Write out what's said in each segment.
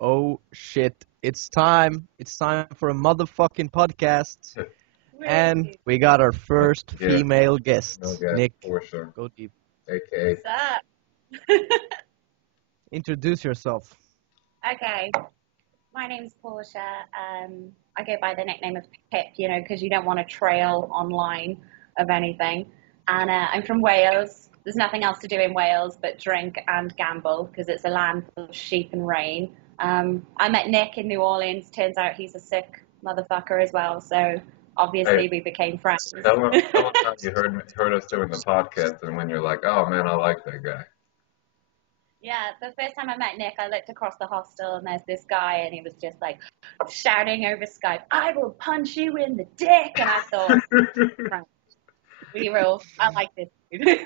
Oh shit, it's time. It's time for a motherfucking podcast. And we got our first Yeah. female guest. No guy, Nick, for sure. go deep. AKA. What's up? Introduce yourself. Okay, my name's Portia. I go by the nickname of Pip, because you don't want a trail online of anything. And I'm from Wales. There's nothing else to do in Wales but drink and gamble because it's a land full of sheep and rain. I met Nick in New Orleans. Turns out he's a sick motherfucker as well. So obviously we became friends. Tell him how you heard us doing the podcast and when you're like, oh man, I like that guy. Yeah, the first time I met Nick, I looked across the hostel and there's this guy and he was just like shouting over Skype, I will punch you in the dick. And I thought, right, we rule. I like this dude.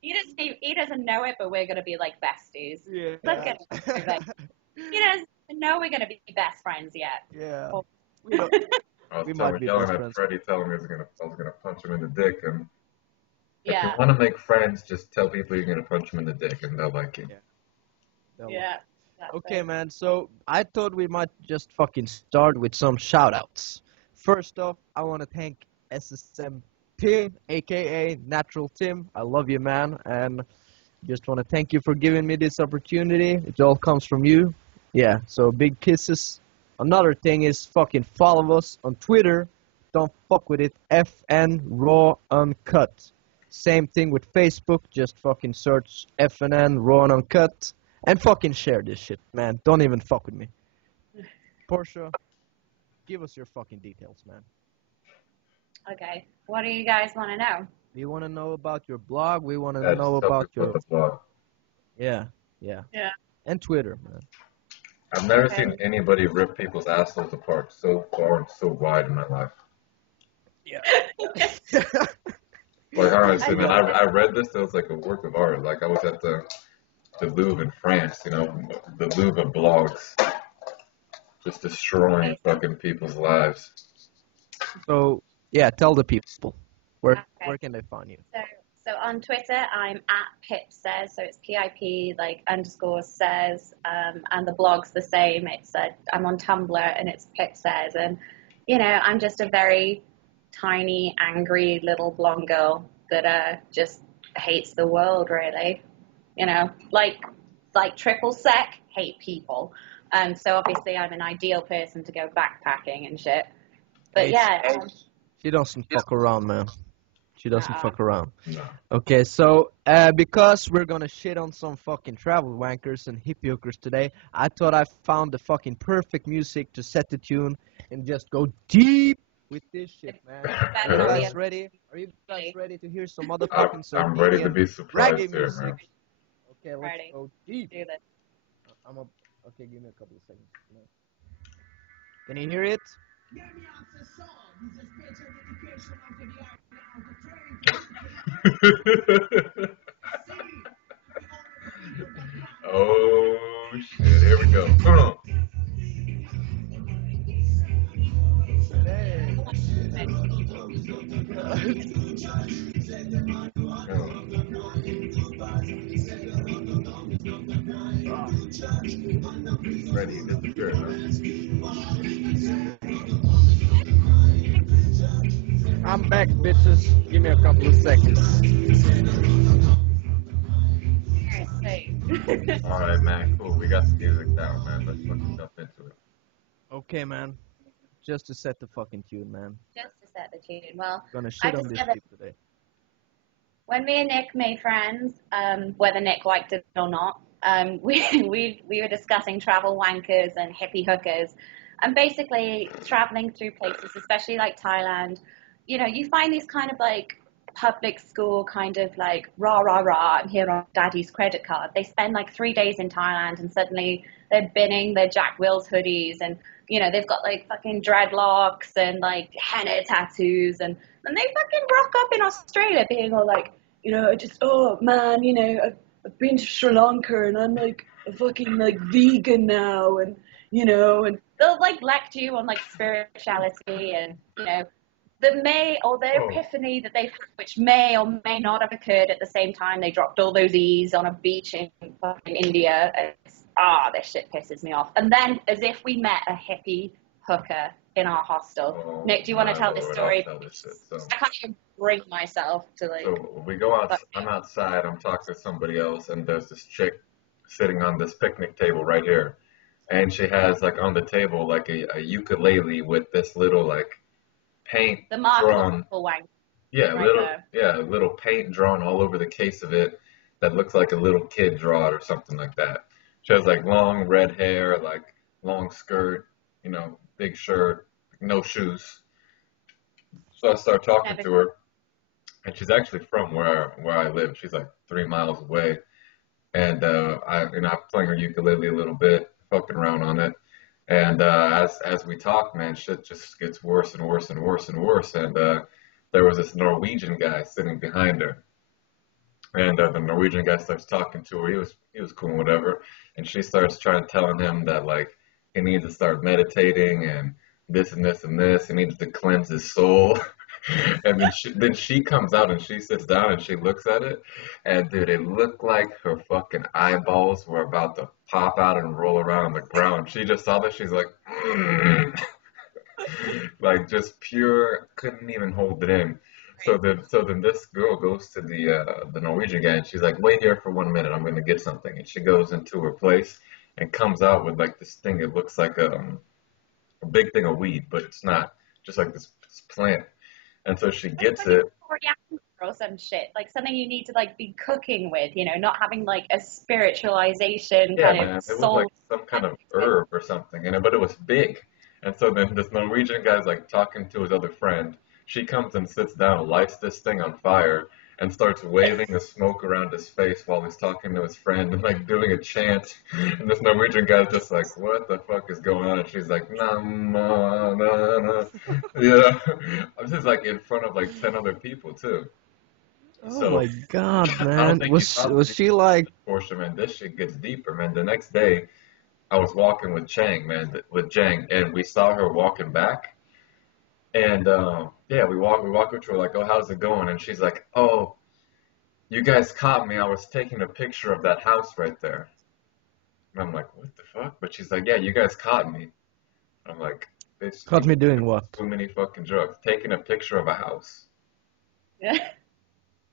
He doesn't know it, but we're going to be like besties. Yeah. Let's get into it. He doesn't know we're going to be best friends yet. Yeah. I might was be yelling best at friends. Freddie, telling him I was gonna punch him in the dick. And if Yeah. you want to make friends, just tell people you're gonna punch them in the dick, and they'll like you. Yeah. That's Okay, it. man. So I thought we might just fucking start with some shout-outs. First off, I want to thank SSM Tim, aka Natural Tim. I love you, man, and just want to thank you for giving me this opportunity. It all comes from you. Yeah, so big kisses. Another thing is fucking follow us on Twitter. Don't fuck with it. F&N Raw Uncut. Same thing with Facebook. Just fucking search F&N Raw Uncut. And fucking share this shit, man. Don't even fuck with me. Portia, give us your fucking details, man. Okay. What do you guys want to know? We want to know about your blog. We want to That's know about your... the blog. Yeah. Yeah. And Twitter, man. I've never Okay. seen anybody rip people's assholes apart so far and so wide in my life. Yeah. Like honestly, man, I read this. It was like a work of art. Like I was at the Louvre in France, the Louvre of blogs, just destroying fucking people's lives. So, yeah, tell the people. Where Okay. can they find you? So on Twitter, I'm at Pip Says, so it's PIP _ says, and the blog's the same. It's I'm on Tumblr and it's Pip Says, and I'm just a very tiny, angry little blonde girl that just hates the world, really. Like triple sec, hate people, and so obviously I'm an ideal person to go backpacking and shit. But Hey, yeah. She doesn't fuck around, man. She doesn't Nah. fuck around. No. Okay, so because we're gonna shit on some fucking travel wankers and hippie hookers today, I thought I found the fucking perfect music to set the tune and just go deep with this shit, man. Are you guys ready? Are you guys ready to hear some motherfucking I'm ready to Sardinian be surprised reggae here, music? man. Okay, let's Ready. go deep. Do this. Okay, give me a couple of seconds. Can you hear it? Oh shit! Here we go. Ready to disappear, man. I'm back, bitches. Give me a couple of seconds. All right, man. Cool. We got the music down, man. Let's fucking jump into it. Okay, man. Just to set the fucking tune, man. Just to set the tune. Well, Gonna shit on this discovered- shit today. when me and Nick made friends, whether Nick liked it or not, we were discussing travel wankers and hippie hookers, and basically traveling through places, especially like Thailand. You find these kind of like public school kind of like rah rah rah. I'm here on daddy's credit card. They spend like 3 days in Thailand, and suddenly they're binning their Jack Wills hoodies, and they've got like fucking dreadlocks and like henna tattoos, and they fucking rock up in Australia being all like, oh man, I've been to Sri Lanka and I'm like a fucking like vegan now, and and they'll like lecture you on like spirituality and the epiphany that they've had, which may or may not have occurred at the same time they dropped all those E's on a beach in fucking India. It's this shit pisses me off. And then, as if we met a hippie hooker in our hostel. Oh, Nick, do you want to my tell this Lord, story? I'll tell this shit. So, I can't even bring myself to like. so we go out. I'm outside. I'm talking to somebody else, and there's this chick sitting on this picnic table right here, and she has like on the table like a ukulele with this little like paint The drawn. marketable wank Yeah, right there. little paint drawn all over the case of it that looks like a little kid draw it or something like that. She has like long red hair, like long skirt, big shirt, no shoes. So I start talking Never. to her, and she's actually from where I live. She's like 3 miles away, and I'm playing her ukulele a little bit, fucking around on it. And as we talk, man, shit just gets worse and worse and worse and worse. And there was this Norwegian guy sitting behind her, and the Norwegian guy starts talking to her. He was cool, whatever. And she starts trying to telling him that like he needs to start meditating and this and this and this. He needs to cleanse his soul. And then she comes out and she sits down and she looks at it, and dude, it looked like her fucking eyeballs were about to pop out and roll around on the ground. She just saw that, she's like, like just pure, couldn't even hold it in. So then this girl goes to the Norwegian guy and she's like, wait here for 1 minute, I'm gonna get something. And she goes into her place and comes out with like this thing. It looks like a big thing of weed, but it's not. Just like this plant. And so she gets Like it. a coriander or some shit, like something you need to like be cooking with, not having like a spiritualization Yeah, kind man, of it was like soul. some kind of herb or something, but it was big. And so then this Norwegian guy's like talking to his other friend. She comes and sits down, lights this thing on fire, and starts waving the smoke around his face while he's talking to his friend and like doing a chant. And this Norwegian guy's just like, "What the fuck is going on?" And she's like, "Nah, nah, nah, nah." I'm just like in front of like 10 other people too. Oh So my God, I don't man. think you Was saw the was video she like? portion, man. This shit gets deeper, man. The next day, I was walking with Chang, man, with Jang, and we saw her walking back. And yeah, we walk up to her like, "Oh, how's it going?" And she's like, "Oh, you guys caught me. I was taking a picture of that house right there." And I'm like, "What the fuck?" But she's like, "Yeah, you guys caught me." I'm like, "Bitch, Caught me doing what? too many fucking drugs. Taking a picture of a house." Yeah.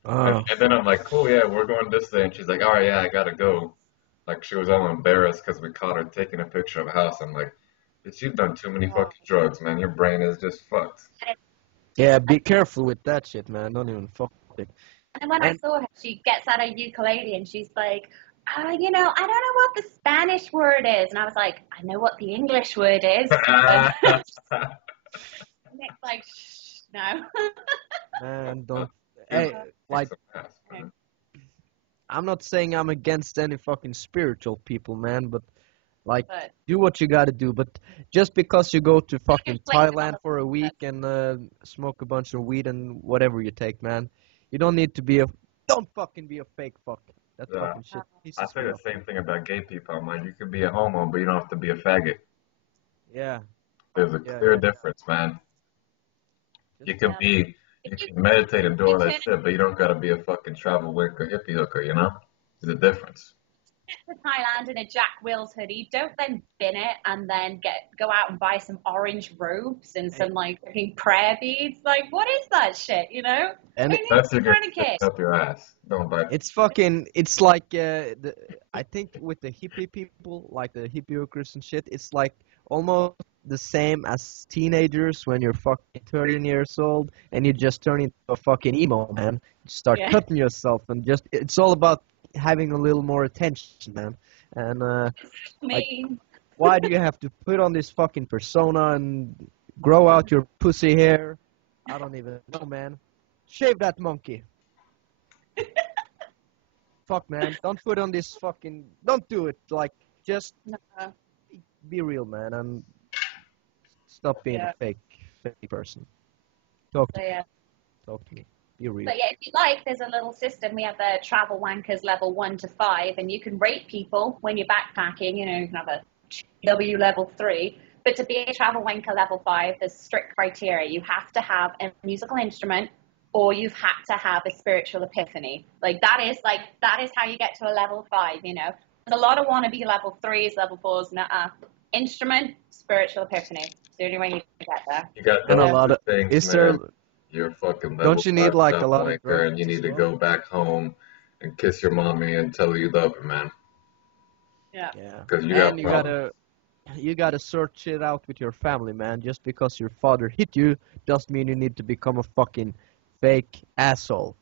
Oh, And then I'm like, "Cool, yeah, we're going this day." And she's like, "All right, yeah, I gotta go." Like she was all embarrassed because we caught her taking a picture of a house. I'm like, "Bitch, you've done too many Oh. fucking drugs, man. Your brain is just fucked." yeah. Be careful with that shit, man. Don't even fuck with it. And then when I And saw her, she gets out a ukulele and she's like, I don't know what the Spanish word is. And I was like, I know what the English word is. And Nick's like, shh, no. man, don't. Kick Hey, like, some ass, man. I'm not saying I'm against any fucking spiritual people, man, but like, But do what you gotta do. But just because you go to fucking flexible Thailand for a week and smoke a bunch of weed and whatever you take, man, you don't need to be a. Don't fucking be a fake fuck. That Yeah. fucking shit I pisses say me the off. same thing about gay people. I'm like, you could be a homo, but you don't have to be a faggot. Yeah, There's a yeah, clear yeah. difference, man. You Just can yeah. be, If you you can meditate and do all that turn shit, but you don't gotta be a fucking travel wicker, hippie hooker. There's a difference. to Thailand in a Jack Wills hoodie, don't then bin it and then go out and buy some orange robes and some like fucking prayer beads. Like, what is that shit, and Who needs That's to your gonna turn a stick kid? up your ass. Don't buy. it's fucking. It's like I think with the hippie people, like the hippie hookers and shit, it's like almost the same as teenagers when you're fucking 13 years old and you just turn into a fucking emo man. You start Yeah. cutting yourself and just it's all about having a little more attention, man. And like, Me. why do you have to put on this fucking persona and grow out your pussy hair? I don't even know, man. Shave that monkey. Fuck, man. Don't put on this fucking. Don't do it. Like, just No. be real, man, and stop being Yeah. a fake person. Talk to So, yeah. talk to me. Be real. But yeah, if you like, there's a little system. We have the travel wankers level 1 to 5, and you can rate people when you're backpacking. You can have a W level 3. But to be a travel wanker level 5, there's strict criteria. You have to have a musical instrument, or you've had to have a spiritual epiphany. That is how you get to a level 5. a lot of wannabe level 3s, level 4s, nuh-uh. Instrument, spiritual epiphany. It's the only way you can get there. You got And a those lot two of things, is there? man. You're a fucking Don't level you need 5 like a travel lot of wanker, drugs and you as need to well? go back home and kiss your mommy and tell her you love her, man. Yeah. Yeah. Because you And got problems. you gotta sort shit out with your family, man. Just because your father hit you doesn't mean you need to become a fucking fake asshole.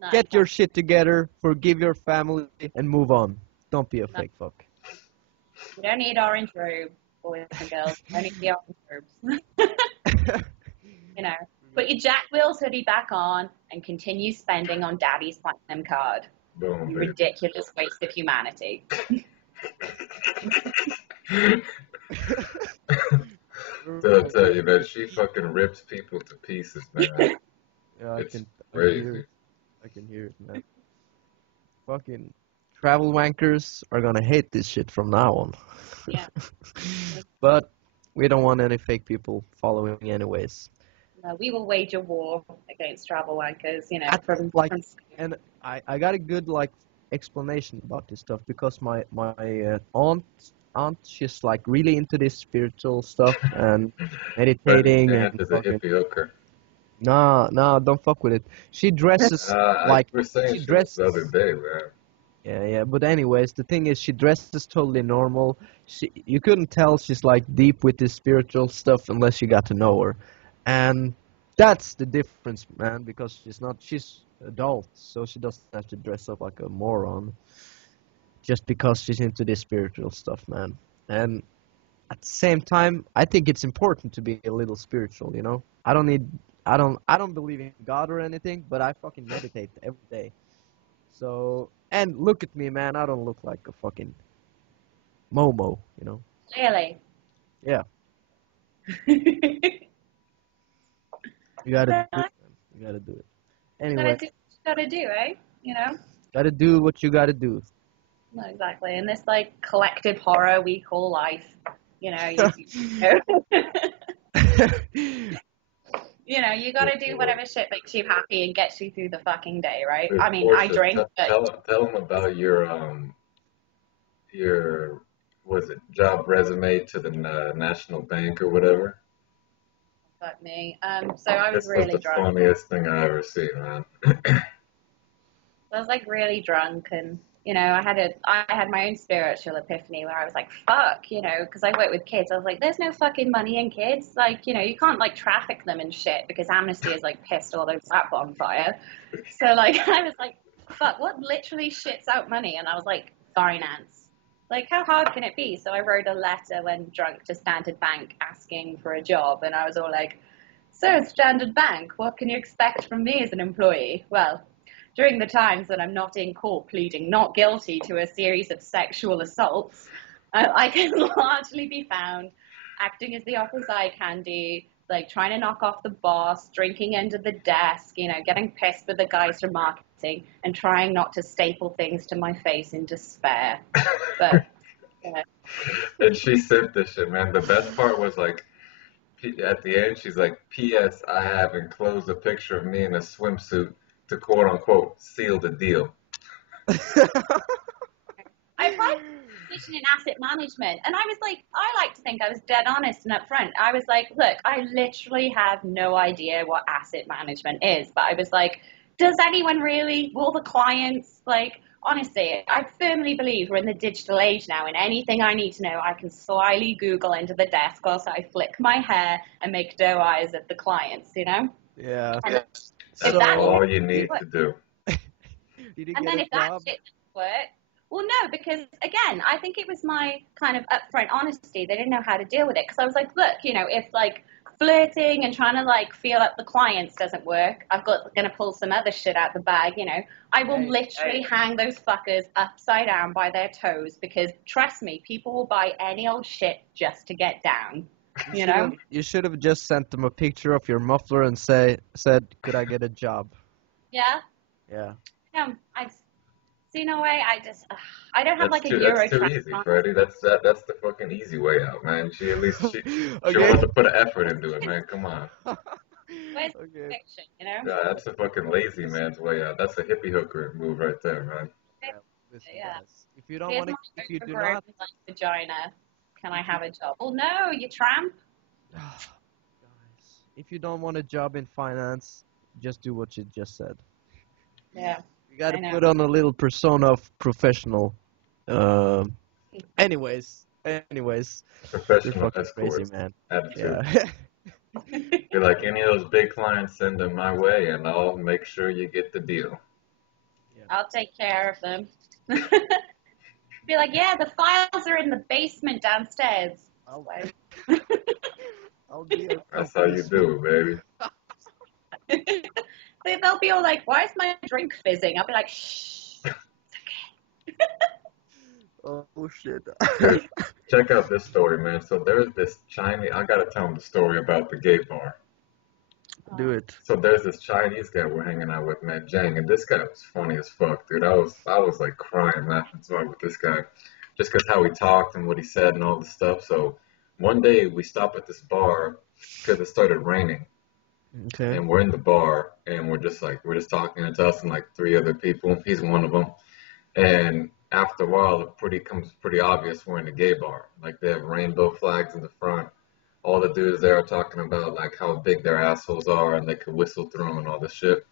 No, Get your shit together, forgive your family, and move on. Don't be a no. fake fuck. You don't need orange robe, boys and girls. You don't need the orange robes. You know, put your Jack Wills hoodie back on and continue spending on Daddy's platinum card. Boom, You baby. ridiculous waste of humanity. I'll tell you, man, she fucking rips people to pieces, man. Yeah, It's I can hear crazy. it. I can hear it, man. Fucking travel wankers are gonna hate this shit from now on. Yeah. But we don't want any fake people following anyways. No, we will wage a war against travel wankers, you know, Like, from and I got a good like explanation about this stuff because my aunt she's like really into this spiritual stuff and Freddie's meditating aunt and is a fucking hippie hooker. no don't fuck with it. She dresses like You were saying she she was the other dresses. day, man. Yeah. But anyways, the thing is, she dresses totally normal. You couldn't tell she's like deep with this spiritual stuff unless you got to know her, and that's the difference, man. Because she's adult, so she doesn't have to dress up like a moron just because she's into this spiritual stuff, man. And at the same time, I think it's important to be a little spiritual. You know, I don't believe in God or anything, but I fucking meditate every day. So, and look at me, man. I don't look like a fucking Momo, you know? clearly. Yeah, you gotta do it, man. You gotta do it. Anyway, You gotta do, eh? You know? gotta do what you gotta do. No, exactly. In this like collective horror we call life, you know, you know, you gotta do whatever shit makes you happy and gets you through the fucking day, right? Dude, I mean, I Portia, drink, but tell them about your was it job resume to the National Bank or whatever. fuck me. So I was This was really the drunk. funniest thing I ever seen, man. I was like really drunk, and you know, I had my own spiritual epiphany where I was like, fuck, you know, because I work with kids. I was like, there's no fucking money in kids. Like, you know, you can't like traffic them and shit because Amnesty has like pissed all those up on fire. So like, I was like, fuck, what literally shits out money? And I was like, finance. Like, how hard can it be? So I wrote a letter when drunk to Standard Bank asking for a job, and I was all like, so Standard Bank, what can you expect from me as an employee? Well, during the times that I'm not in court pleading not guilty to a series of sexual assaults, I can largely be found acting as the office eye candy, like trying to knock off the boss, drinking under the desk, you know, getting pissed with the guys from marketing, and trying not to staple things to my face in despair. But And she sent this shit, man. The best part was like at the end, she's like, "P.S. I have enclosed a picture of me in a swimsuit to quote unquote seal the deal." I applied for a position in asset management, and I was like, I like to think I was dead honest and upfront. I was like, look, I literally have no idea what asset management is, but I was like, does anyone really? Will the clients, like, honestly, I firmly believe we're in the digital age now, and anything I need to know, I can slyly Google into the desk whilst I flick my hair and make doe eyes at the clients, you know? Yeah. And if That's that So, all shit you didn't need work, to do. did you and get then a if that job? shit didn't work, well, no, because again, I think it was my kind of upfront honesty. They didn't know how to deal with it because I was like, look, you know, if like flirting and trying to like feel up the clients doesn't work, I've got gonna pull some other shit out the bag, you know. I will literally hang those fuckers upside down by their toes because trust me, people will buy any old shit just to get down. You know? You should have just sent them a picture of your muffler and said, "Could I get a job?" Yeah. Yeah. I see no way. I don't have like a That's too Euro easy, on. Freddie. That's the fucking easy way out, man. She at least she Okay. wants to put an effort into it, man. Come on. Where's the Okay. fiction, you know? Yeah, that's the fucking lazy man's way out. That's a hippie hooker move right there, man. Yeah, listen, Yeah. guys. If you don't Here's want to, my if you do overgrown not, like, vagina. Can I if you, have a job? Well, no, you tramp. guys, if you don't want a job in finance, just do what you just said. Yeah, You got to I know. put on a little persona of professional. Um, anyways, you're Professional fucking crazy, escorts man. attitude. Yeah. Be like any of those big clients, send them my way, and I'll make sure you get the deal. Yeah. I'll take care of them. Be like, yeah, the files are in the basement downstairs. I'll, So, I'll be your That's how company you do sweetheart. it, baby. they'll be all like, why is my drink fizzing? I'll be like, shh. Oh shit. Dude, check out this story, man. So there's this Chinese. I gotta tell him the story about the gay bar. Do it. So there's this Chinese guy we're hanging out with, man, Jang, and this guy was funny as fuck, dude. I was like crying laughing so hard with this guy, just 'cause how he talked and what he said and all this stuff. So one day we stop at this bar 'cause it started raining, Okay. and we're in the bar and we're just talking. It's us and like three other people. He's one of them. And after a while, it comes pretty obvious we're in a gay bar. Like they have rainbow flags in the front. All the dudes there are talking about like how big their assholes are and they could whistle through them and all this shit.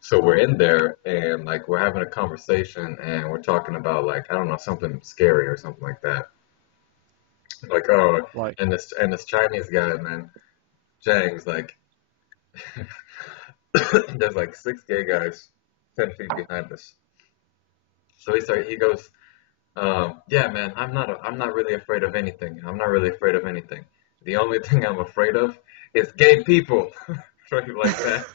So we're in there and like we're having a conversation and we're talking about like I don't know something scary or something like that. Like oh, Like. and this Chinese guy man, Jang's like there's like six gay guys 10 feet behind us. So he goes, yeah, man, I'm not really afraid of anything. I'm not really afraid of anything. The only thing I'm afraid of is gay people. Straight like that.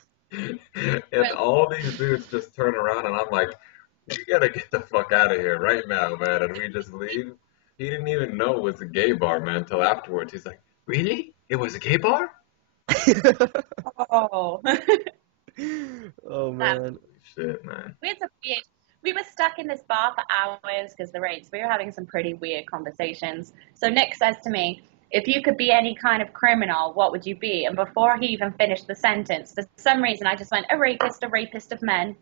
And all these dudes just turn around and I'm like, you gotta get the fuck out of here right now, man. And we just leave. He didn't even know it was a gay bar, man, until afterwards. He's like, really? It was a gay bar? Oh. Oh That man. Shit, man. we were stuck in this bar for hours because the rates. We were having some pretty weird conversations. So Nick says to me, if you could be any kind of criminal, what would you be? And before he even finished the sentence, for some reason I just went, a rapist of men.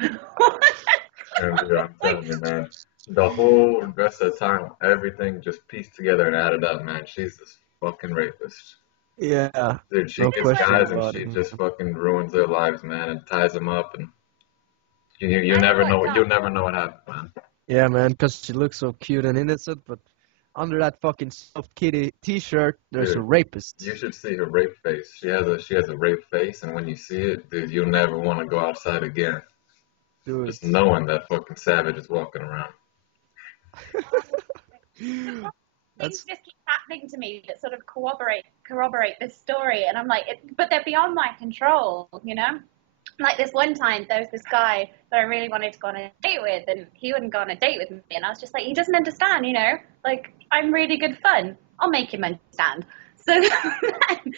And dude, I'm telling you, man, the whole rest of the time, everything just pieced together and added up, man. She's this fucking rapist. Yeah. Dude, she No gets question guys and about she it, just man. fucking ruins their lives, man, and ties them up, and you I know never know what what done. you'll never know what happened, man. Yeah, man, 'cause she looks so cute and innocent, but under that fucking stuffed kitty T-shirt, there's a Dude, rapist. you should see her rape face. She has a rape face, and when you see it, dude, you'll never want to go outside again. Dude. Just knowing that fucking savage is walking around. Things That's just keep happening to me that sort of corroborate this story, and I'm like, but they're beyond my control, you know. Like this one time, there was this guy that I really wanted to go on a date with, and he wouldn't go on a date with me, and I was just like, he doesn't understand, you know. Like I'm really good fun. I'll make him understand. So then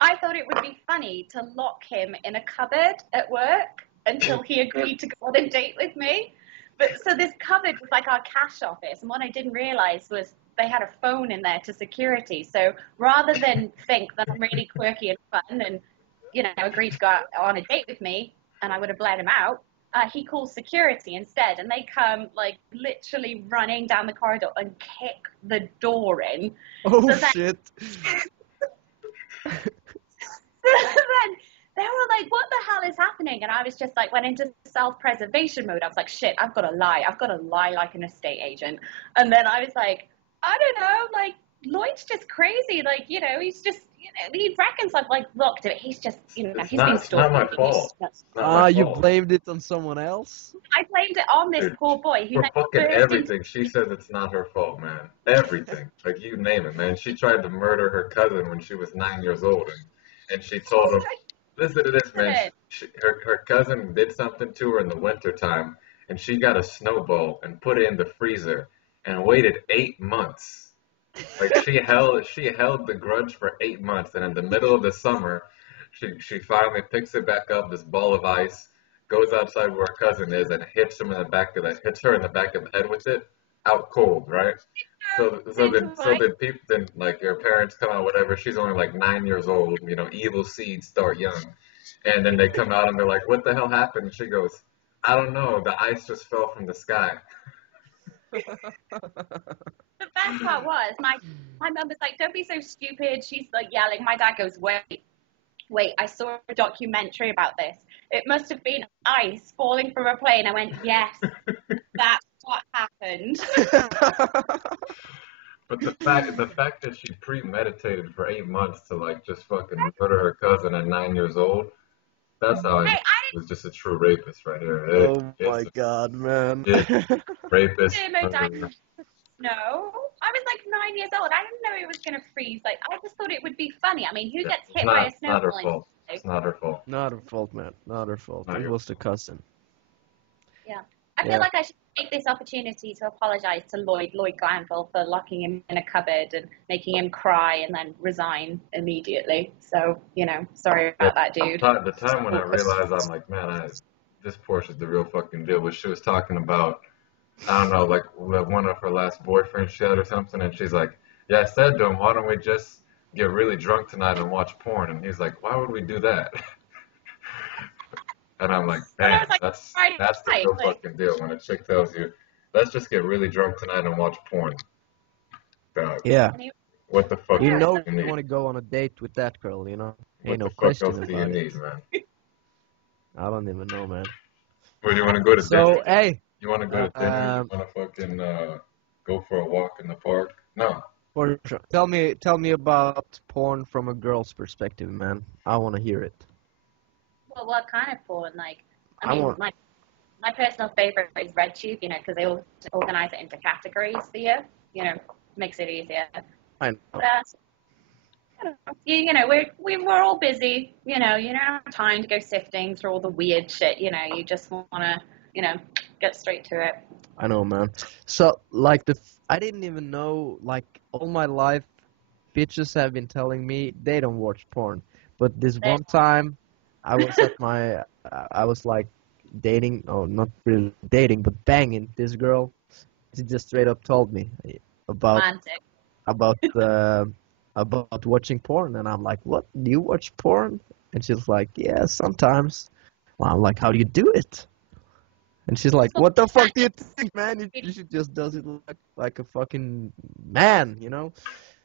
I thought it would be funny to lock him in a cupboard at work until he agreed to go on a date with me. But so this cupboard was like our cash office, and what I didn't realize was they had a phone in there to security. So rather than think that I'm really quirky and fun and, you know, agree to go out on a date with me, and I would have let him out, he calls security instead, and they come like literally running down the corridor and kick the door in. oh So then, shit. then they were like, what the hell is happening? And I was just like, went into self-preservation mode. I was like, shit, I've got to lie. I've got to lie like an estate agent. And then I was like, I don't know, like, Lloyd's just crazy. Like, you know, he's just, you know, he reckons I've, like, looked at it. He's just, you know, It's he's been not my stalking me. fault. It's not my You fault. blamed it on someone else? I blamed it on this Dude, poor boy who for then fucking burst into everything, she says it's not her fault, man. Everything. Like, you name it, man. She tried to murder her cousin when she was 9 years old, and she told him, listen to this, man. it. Her cousin did something to her in the winter time, and she got a snowball and put it in the freezer and waited 8 months. Like she held the grudge for 8 months, and in the middle of the summer, she finally picks it back up, this ball of ice, goes outside where her cousin is, and hits her in the back of the head with it, out cold, right? So then people then like your parents come out, whatever. She's only like 9 years old, evil seeds start young, and then they come out and they're like, "What the hell happened?" And she goes, I don't know. The ice just fell from the sky. The best part was my mum was like, "Don't be so stupid." She's like yelling. My dad goes, "Wait, I saw a documentary about this. It must have been ice falling from a plane." I went, "Yes, that's what happened." But the fact that she premeditated for 8 months to like just fucking murder her cousin at 9 years old, that's how I know Hey, I it was just a true rapist right here. Oh It's my a god, man. legit rapist didn't know Dad. murderer. No, I was like 9 years old. I didn't know it was gonna freeze. Like, I just thought it would be funny. I mean, who Yeah, gets it's hit by a not. It's not her snowball in? fault. It's not her fault. Not her fault, man. Not her fault. Not It your was the cousin. Yeah. I feel Yeah. like I should take this opportunity to apologize to Lloyd Glanville, for locking him in a cupboard and making him cry and then resign immediately. So, sorry Yeah, about that, dude. the time when I realized I'm like, man, this Portia's the real fucking deal. Was she was talking about, I don't know, like one of her last boyfriends she had or something, and she's like, yeah, I said to him, why don't we just get really drunk tonight and watch porn? And he's like, why would we do that? And I'm like, And I damn, was like, Friday that's the night, real like, fucking deal. When a chick tells you, let's just get really drunk tonight and watch porn, dog. Yeah. and he, What the fuck You yeah, else know do you you need? want to go on a date with that girl, you know? Ain't What no the fuck else question do you about it. need, man? I don't even know, man. Where do you want to go to dinner? So, hey, You want to go to dinner? You um, want to fucking go for a walk in the park? No. for sure. Tell me about porn from a girl's perspective, man. I want to hear it. well, what kind of porn? Like, I I mean, want. my personal favorite is RedTube, because they all organize it into categories for you. Makes it easier. I know. But, we're all busy. You don't have time to go sifting through all the weird shit. You just want to, get straight to it. I know, man. So, like I didn't even know. Like all my life, bitches have been telling me they don't watch porn. But this They- one time, I was at my. I was like dating. Oh, not really dating, but banging this girl. She just straight up told me about Romantic. about uh, about watching porn, and I'm like, "What? Do you watch porn?" And she's like, "Yeah, sometimes." Well, I'm like, "How do you do it?" And she's like, "What the fuck do you think, man? You should just does it like a fucking man, you know?" Yeah.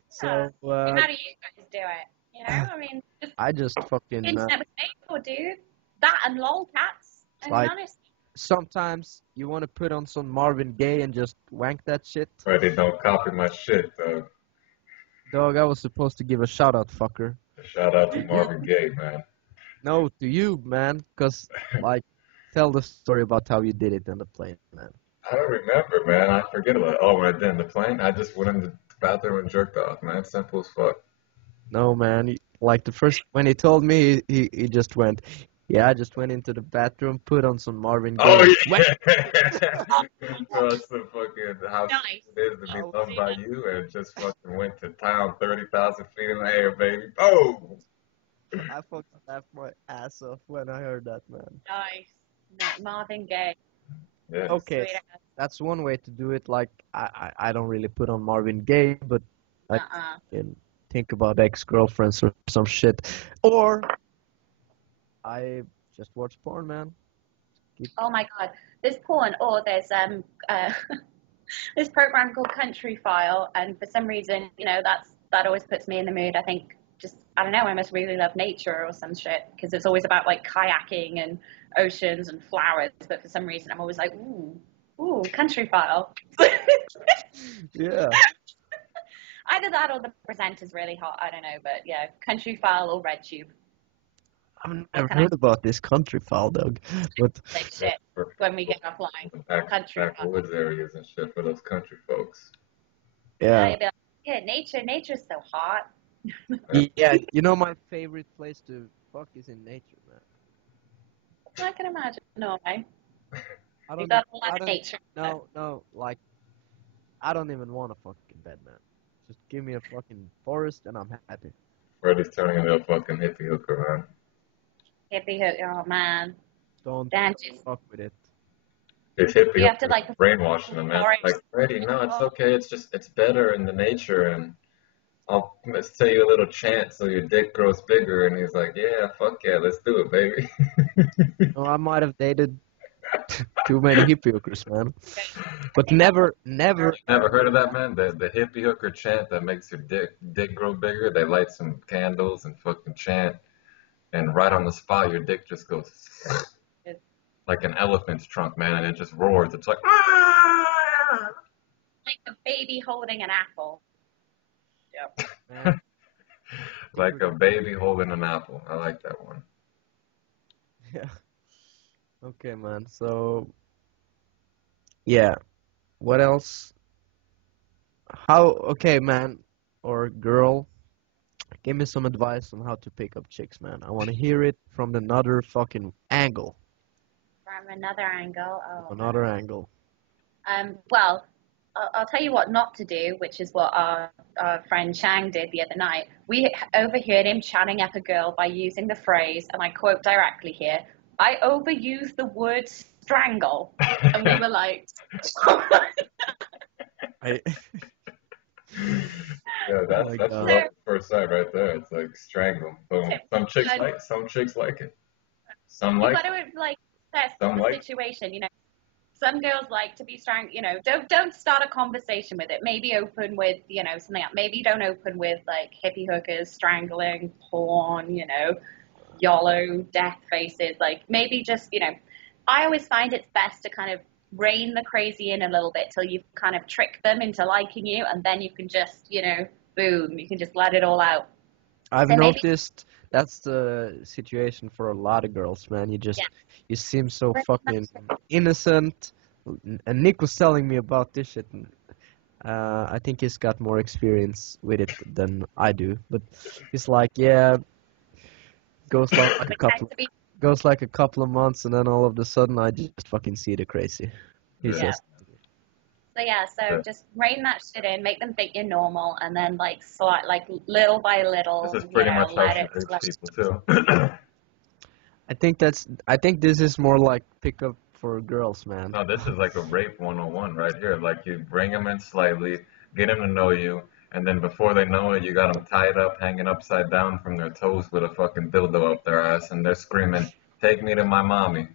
So How do you guys do it? I mean, just I just fucking internet was made for, dude. That and lolcats. I mean, like honestly. sometimes you want to put on some Marvin Gaye and just wank that shit. Freddie, don't copy my shit, dog. Dog, I was supposed to give a shout out, fucker. Shout out to Marvin Gaye, man. No, to you, man, cause like tell the story about how you did it on the plane, man. I don't remember, man. I forget about it. Oh, when I did in the plane, I just went in the bathroom and jerked off, man. Simple as fuck. No, man. Like the first when he told me, he just went, yeah, I just went into the bathroom, put on some Marvin Gaye, Oh and yeah. So that's the fucking how Nice. it is to be Oh, loved by you, and just fucking went to town 30,000 feet in the air, baby. Oh. I fucking laughed my ass off when I heard that, man. Nice. No, Marvin Gaye. Yes. Okay, Sweet. that's one way to do it. Like I don't really put on Marvin Gaye, but I Uh-uh. can think about ex-girlfriends or some shit, or I just watch porn, man. Oh my God. There's porn, or there's this program called Country File, and for some reason, that always puts me in the mood. I think I don't know, I must really love nature or some shit, because it's always about like kayaking and oceans and flowers, but for some reason I'm always like, ooh, Country File. Yeah. Either that or the presenter's really hot, I don't know, but yeah, Country File or RedTube. I've never heard about this country file, dog. But Like shit when we get offline. Country File. Backwoods areas and shit for those country folks. yeah, You'd be like, yeah, nature's so hot. yeah. You know, my favorite place to fuck is in nature, man. I can imagine. No way. I You don't. got a I lot of don't. nature. No. Like, I don't even want a fucking bed, man. Just give me a fucking forest and I'm happy. Freddie's turning into a fucking hippie hooker, man. Hippie hook. Oh man. Don't Then just fuck with it. It's hippie you have to hooker like brainwashing them, man. Like, Freddie, no, it's okay. It's better in the nature, and let's tell you a little chant so your dick grows bigger. And he's like, yeah, fuck yeah, let's do it, baby. No, I might have dated Too many hippie hookers, man. But never. Never heard of that, man? The hippie hooker chant that makes your dick grow bigger. They light some candles and fucking chant, and right on the spot, your dick just goes like an elephant's trunk, man, and it just roars. It's like Like a baby holding an apple. Yep. Man, like a baby holding an apple. I like that one. yeah. Okay, man. So, yeah. What else? How? Okay, man or girl, give me some advice on how to pick up chicks, man. I want to hear it from another fucking angle. From another angle. Oh. Another angle. Well, I'll tell you what not to do, which is what our friend Chang did the other night. We overheard him chatting up a girl by using the phrase, and I quote directly here, I overused the word strangle. And we were like, I, Yeah, oh that's my love god. at first sight right there. It's like strangle. Boom. Some chicks And- like it. Some you like got to like assess Some the like- situation, you know. Some girls like to be strangled, you know. Don't start a conversation with it. Maybe open with, you know, something else. Maybe don't open with like hippie hookers, strangling, porn, you know, YOLO, death faces. Like maybe just, you know, I always find it's best to kind of rein the crazy in a little bit till you've kind of tricked them into liking you, and then you can just, you know, boom, you can just let it all out. I've So maybe- noticed that's the situation for a lot of girls, man. Yeah. You seem so Pretty fucking much. innocent. And Nick was telling me about this shit. And, I think he's got more experience with it than I do. But he's like, yeah, goes like a Pretend couple to be- goes like a couple of months, and then all of a sudden I just fucking see the crazy. He Yeah. says, So yeah, so Yeah. just rein that shit in, make them think you're normal, and then like little by little, This is pretty you know, much how let she it. treats people too. I think this is more like pickup for girls, man. No, this is like a rape 101 right here. Like you bring them in slightly, get them to know you, and then before they know it, you got them tied up, hanging upside down from their toes with a fucking dildo up their ass, and they're screaming, "Take me to my mommy!"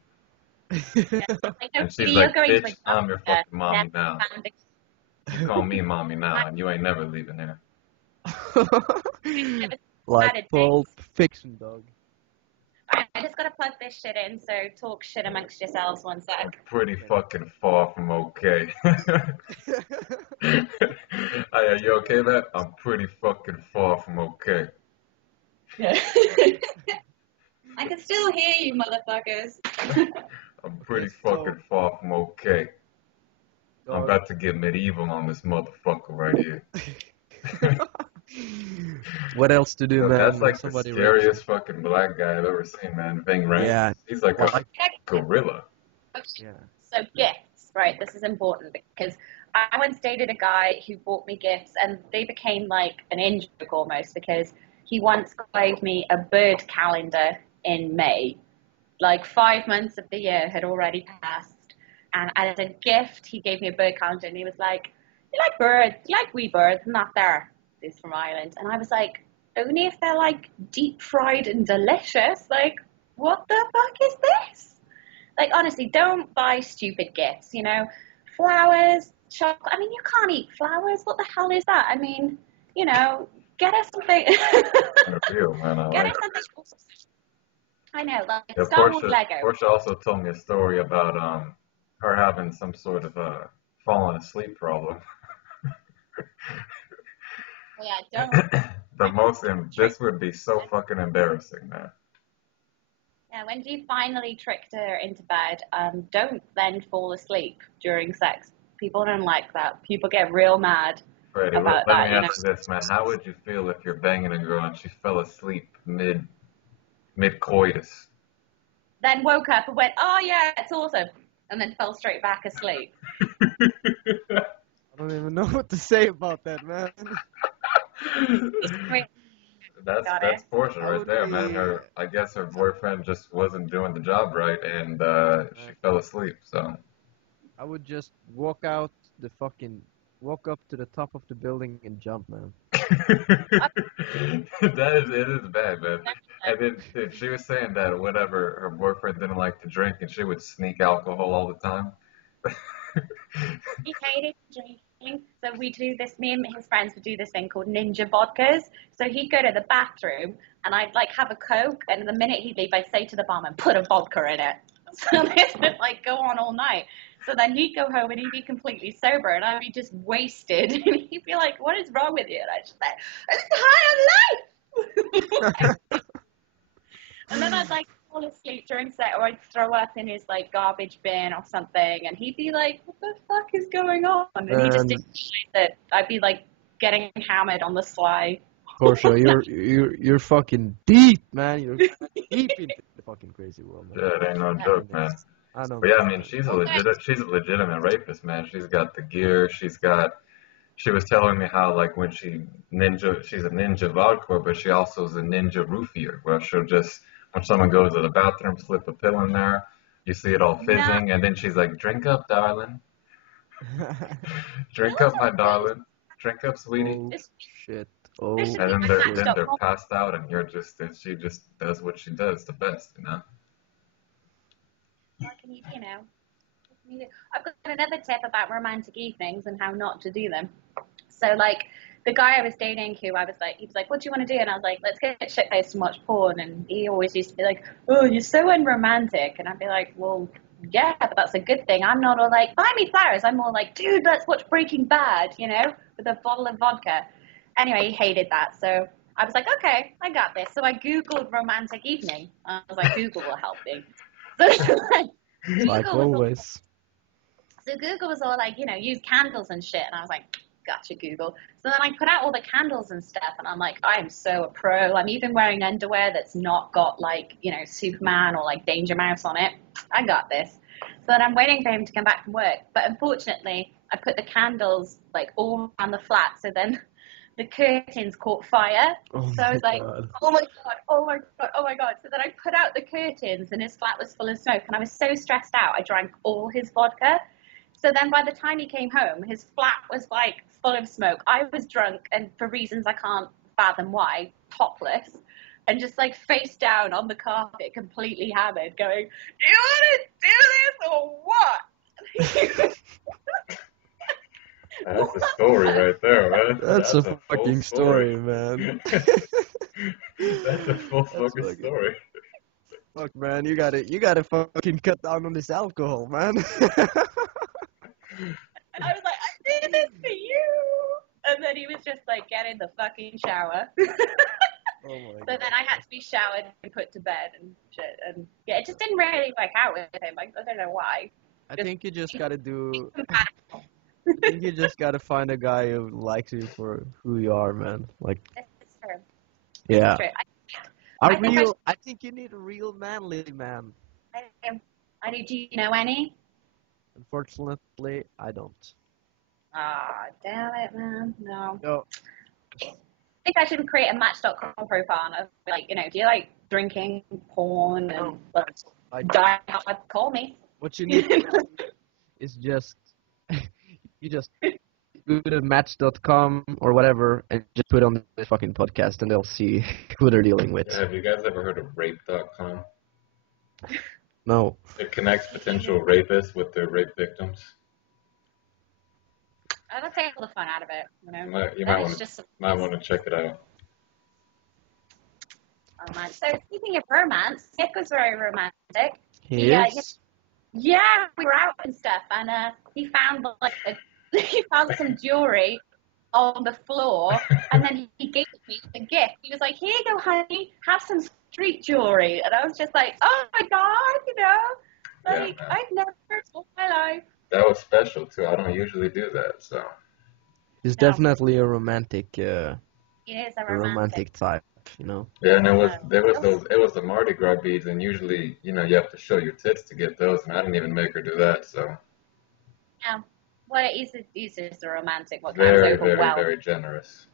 Like, no, And she's you're like, going to "Bitch, a I'm your doctor, fucking mommy then now. found a- You call me mommy now, and you ain't never leaving here." Like Added Pulp Fiction, dog. I just gotta plug this shit in, so talk shit amongst yourselves one I'm sec. pretty fucking far from okay. Hey, are you okay, man? I'm pretty fucking far from okay. I can still hear you, motherfuckers. I'm pretty Yes, so- fucking far from okay. I'm Dog. about to get medieval on this motherfucker right here. What else to do, Yo, man? that's when like the somebody scariest fucking black guy I've ever seen, man. Ving Rhames. Yeah. He's like Well, a gorilla. Yeah. So gifts, right? This is important because I once dated a guy who bought me gifts, and they became like an in joke almost because he once gave me a bird calendar in May. Like 5 months of the year had already passed, and as a gift, he gave me a bird calendar, and he was like, "You like birds? You like wee birds? I'm not there. He's from Ireland," and I was like, "Only if they're like deep fried and delicious. Like, what the fuck is this?" Like, honestly, don't buy stupid gifts, you know? Flowers, chocolate. I mean, you can't eat flowers. What the hell is that? I mean, you know, get us something. Real, man. I Get like us it. something. I know, like Yeah, Star Wars Lego. Portia also told me a story about her having some sort of falling asleep problem. Yeah, don't. This would be so fucking embarrassing, man. Yeah, when you finally tricked her into bed, don't then fall asleep during sex. People don't like that. People get real mad. Freddie, About let that, me you ask you this, man. How would you feel if you're banging a girl and she fell asleep mid coitus? Then woke up and went, "Oh yeah, it's awesome," and then fell straight back asleep. I don't even know what to say about that, man. Wait, Got That's it. Portia I right would there, man. be- I guess her boyfriend just wasn't doing the job right, and she fell asleep. So I would just walk up to the top of the building and jump, man. it is bad, man. And then dude, she was saying that whenever her boyfriend didn't like to drink, and she would sneak alcohol all the time. He hated drinking, so we do this. Me and his friends would do this thing called ninja vodkas. So he'd go to the bathroom, and I'd like have a Coke, and the minute he'd leave, I'd say to the barman, "Put a vodka in it." So this would like go on all night. So then he'd go home and he'd be completely sober, and I'd be just wasted, and he'd be like, "What is wrong with you?" And I'd just like, "I'm high on life." And then I'd like fall asleep during set, or I'd throw up in his like garbage bin or something, and he'd be like, "What the fuck is going on?" And he just didn't realize that I'd be like getting hammered on the sly. Portia, you're fucking deep, man. You're deep into the fucking crazy world, man. Yeah, it ain't no joke, man. I know. But yeah, I mean, she's a legitimate rapist, man. She's got the gear. She was telling me how like when she's a ninja vodka, but she also is a ninja roofier, where she'll just when someone goes to the bathroom, slip a pill in there, you see it all fizzing, and then she's like, "Drink up, darling. Drink up, my darling. Drink up, sweetie." Oh shit. Oh. And then they're passed out, and she just does what she does the best, you know. What can you do now? I've got another tip about romantic evenings and how not to do them. So, like, the guy I was dating he was like, "What do you want to do?" And I was like, "Let's get shit-faced and watch porn." And he always used to be like, "Oh, you're so unromantic." And I'd be like, "Well, yeah, but that's a good thing." I'm not all like, "Buy me flowers." I'm more like, "Dude, let's watch Breaking Bad," with a bottle of vodka. Anyway, he hated that. So I was like, "Okay, I got this." So I Googled romantic evening. I was like, Google will help me. So, Like always. So Google was all like, use candles and shit. And I was like, gotcha, Google. So then I put out all the candles and stuff. And I'm like, I am so a pro. I'm even wearing underwear that's not got like, Superman or like Danger Mouse on it. I got this. So then I'm waiting for him to come back from work. But unfortunately, I put the candles like all around the flat. So then the curtains caught fire. Oh So I was like, God. oh my God, oh my God, oh my God. So then I put out the curtains and his flat was full of smoke. And I was so stressed out, I drank all his vodka. So then by the time he came home, his flat was like full of smoke. I was drunk and for reasons I can't fathom why, topless, and just like face down on the carpet, completely hammered, going, "Do you want to do this or what?" That's a story right there, man. That's a full fucking story, man. That's a full fucking story. Fuck, man, you gotta fucking cut down on this alcohol, man. And I was like, "I did this for you." And then he was just like, "Get in the fucking shower." Oh my So God. then I had to be showered and put to bed and shit. And yeah, it just didn't really work out with him. I don't know why. I think you just gotta find a guy who likes you for who you are, man. Like, It's true. yeah. It's true. I think you need a real manly man. I do. Do you know any? Unfortunately, I don't. Ah, damn it, man. No. No. I think I should create a Match.com profile of like, do you like drinking, porn, and die hard? Call me. What you need to do is just you just go to Match.com or whatever and just put on the fucking podcast and they'll see who they're dealing with. Yeah, have you guys ever heard of rape.com? No. It connects potential rapists with their rape victims. I'll take all the fun out of it, You might want to check it out. Romance. So speaking of romance, Nick was very romantic. He is? Yeah, we were out and stuff, and he found he found some jewelry on the floor, and then he gave me a gift. He was like, "Here you go, honey, have some street jewelry," and I was just like, "Oh my God, Yeah, I've never in my life." That was special too. I don't usually do that, so. He's definitely a romantic, He is a romantic type, you know. Yeah, and it was the Mardi Gras beads, and usually, you have to show your tits to get those, and I didn't even make her do that, so. Yeah. Well, he's just a romantic. What Very, kind of very, very generous.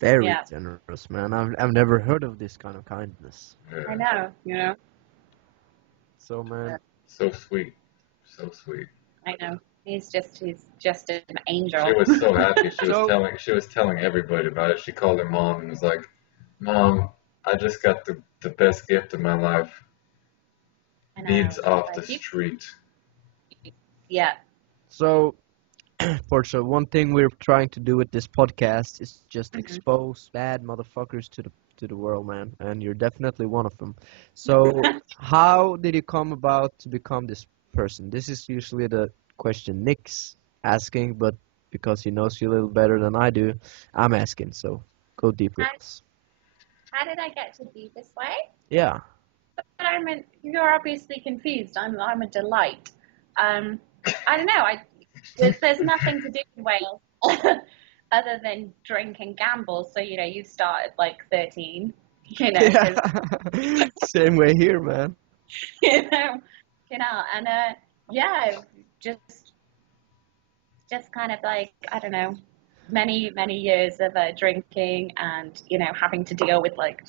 Very generous, man. I've never heard of this kind of kindness. Yeah. I know, So, man. So sweet. So sweet. I know. He's just an angel. She was so happy. She was telling everybody about it. She called her mom and was like, "Mom, I just got the best gift of my life. I know. Beads off the Like you, street. yeah. So, Portia, one thing we're trying to do with this podcast is just Mhm. expose bad motherfuckers to the world, man, and you're definitely one of them. So, how did you come about to become this person? This is usually the question Nick's asking, but because he knows you a little better than I do, I'm asking. So, go deep with How, us. how did I get to be this way? Yeah. But you're obviously confused. I'm a delight. I don't know. There's nothing to do in Wales other than drink and gamble. So you start at like 13. Yeah. Because Same way here, man. you know, and yeah, just just kind of like I don't know, many years of drinking and having to deal with like